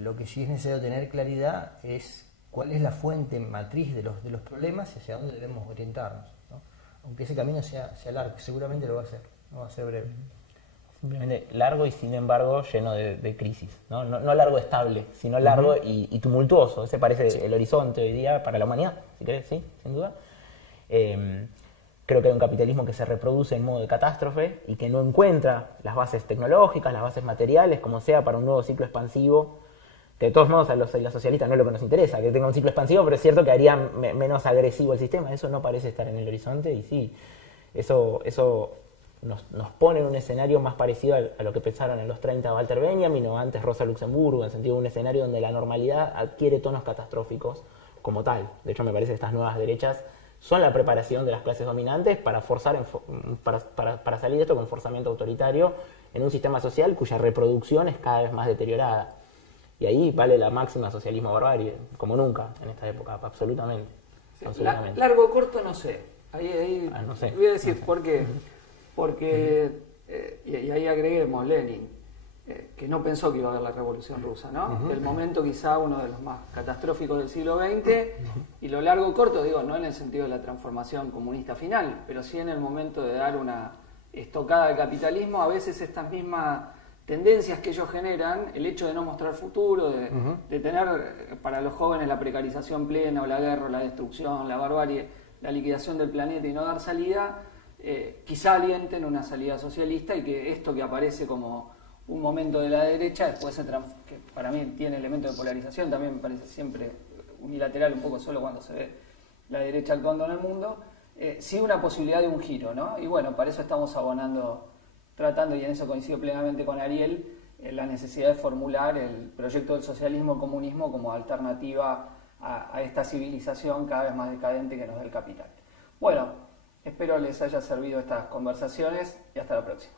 lo que sí es necesario tener claridad es cuál es la fuente matriz de los problemas y hacia dónde debemos orientarnos, ¿no? Aunque ese camino sea largo, seguramente lo va a ser. No va a ser breve. Simplemente largo y sin embargo lleno de crisis, ¿no? No largo estable, sino largo y tumultuoso. Ese parece el horizonte hoy día para la humanidad, si querés, sí, sin duda. Creo que hay un capitalismo que se reproduce en modo de catástrofe y que no encuentra las bases tecnológicas, las bases materiales, como sea, para un nuevo ciclo expansivo, que de todos modos a los socialistas no es lo que nos interesa, que tenga un ciclo expansivo, pero es cierto que haría menos agresivo el sistema. Eso no parece estar en el horizonte y sí, eso nos pone en un escenario más parecido a lo que pensaron en los 30 Walter Benjamin o antes Rosa Luxemburgo, en el sentido de un escenario donde la normalidad adquiere tonos catastróficos como tal. De hecho, me parece que estas nuevas derechas son la preparación de las clases dominantes para para salir de esto con forzamiento autoritario en un sistema social cuya reproducción es cada vez más deteriorada. Y ahí vale la máxima socialismo barbarie, como nunca en esta época, absolutamente. Sí, absolutamente. Largo o corto, no sé. Ahí no sé. voy a decir No sé. por qué. Porque, y ahí agreguemos Lenin, que no pensó que iba a haber la Revolución Rusa, ¿no? El momento quizá uno de los más catastróficos del siglo XX, y lo largo o corto, digo, no en el sentido de la transformación comunista final, pero sí en el momento de dar una estocada al capitalismo. A veces estas mismas tendencias que ellos generan, el hecho de no mostrar futuro, de tener para los jóvenes la precarización plena, o la guerra, o la destrucción, la barbarie, la liquidación del planeta y no dar salida, quizá alienten una salida socialista, y que esto que aparece como un momento de la derecha, después que para mí tiene elementos de polarización, también me parece siempre unilateral, un poco solo cuando se ve la derecha actuando en el mundo, sí una posibilidad de un giro, ¿no? Y bueno, para eso estamos tratando, y en eso coincido plenamente con Ariel, la necesidad de formular el proyecto del socialismo-comunismo como alternativa a esta civilización cada vez más decadente que nos da el capital. Bueno, espero les haya servido estas conversaciones y hasta la próxima.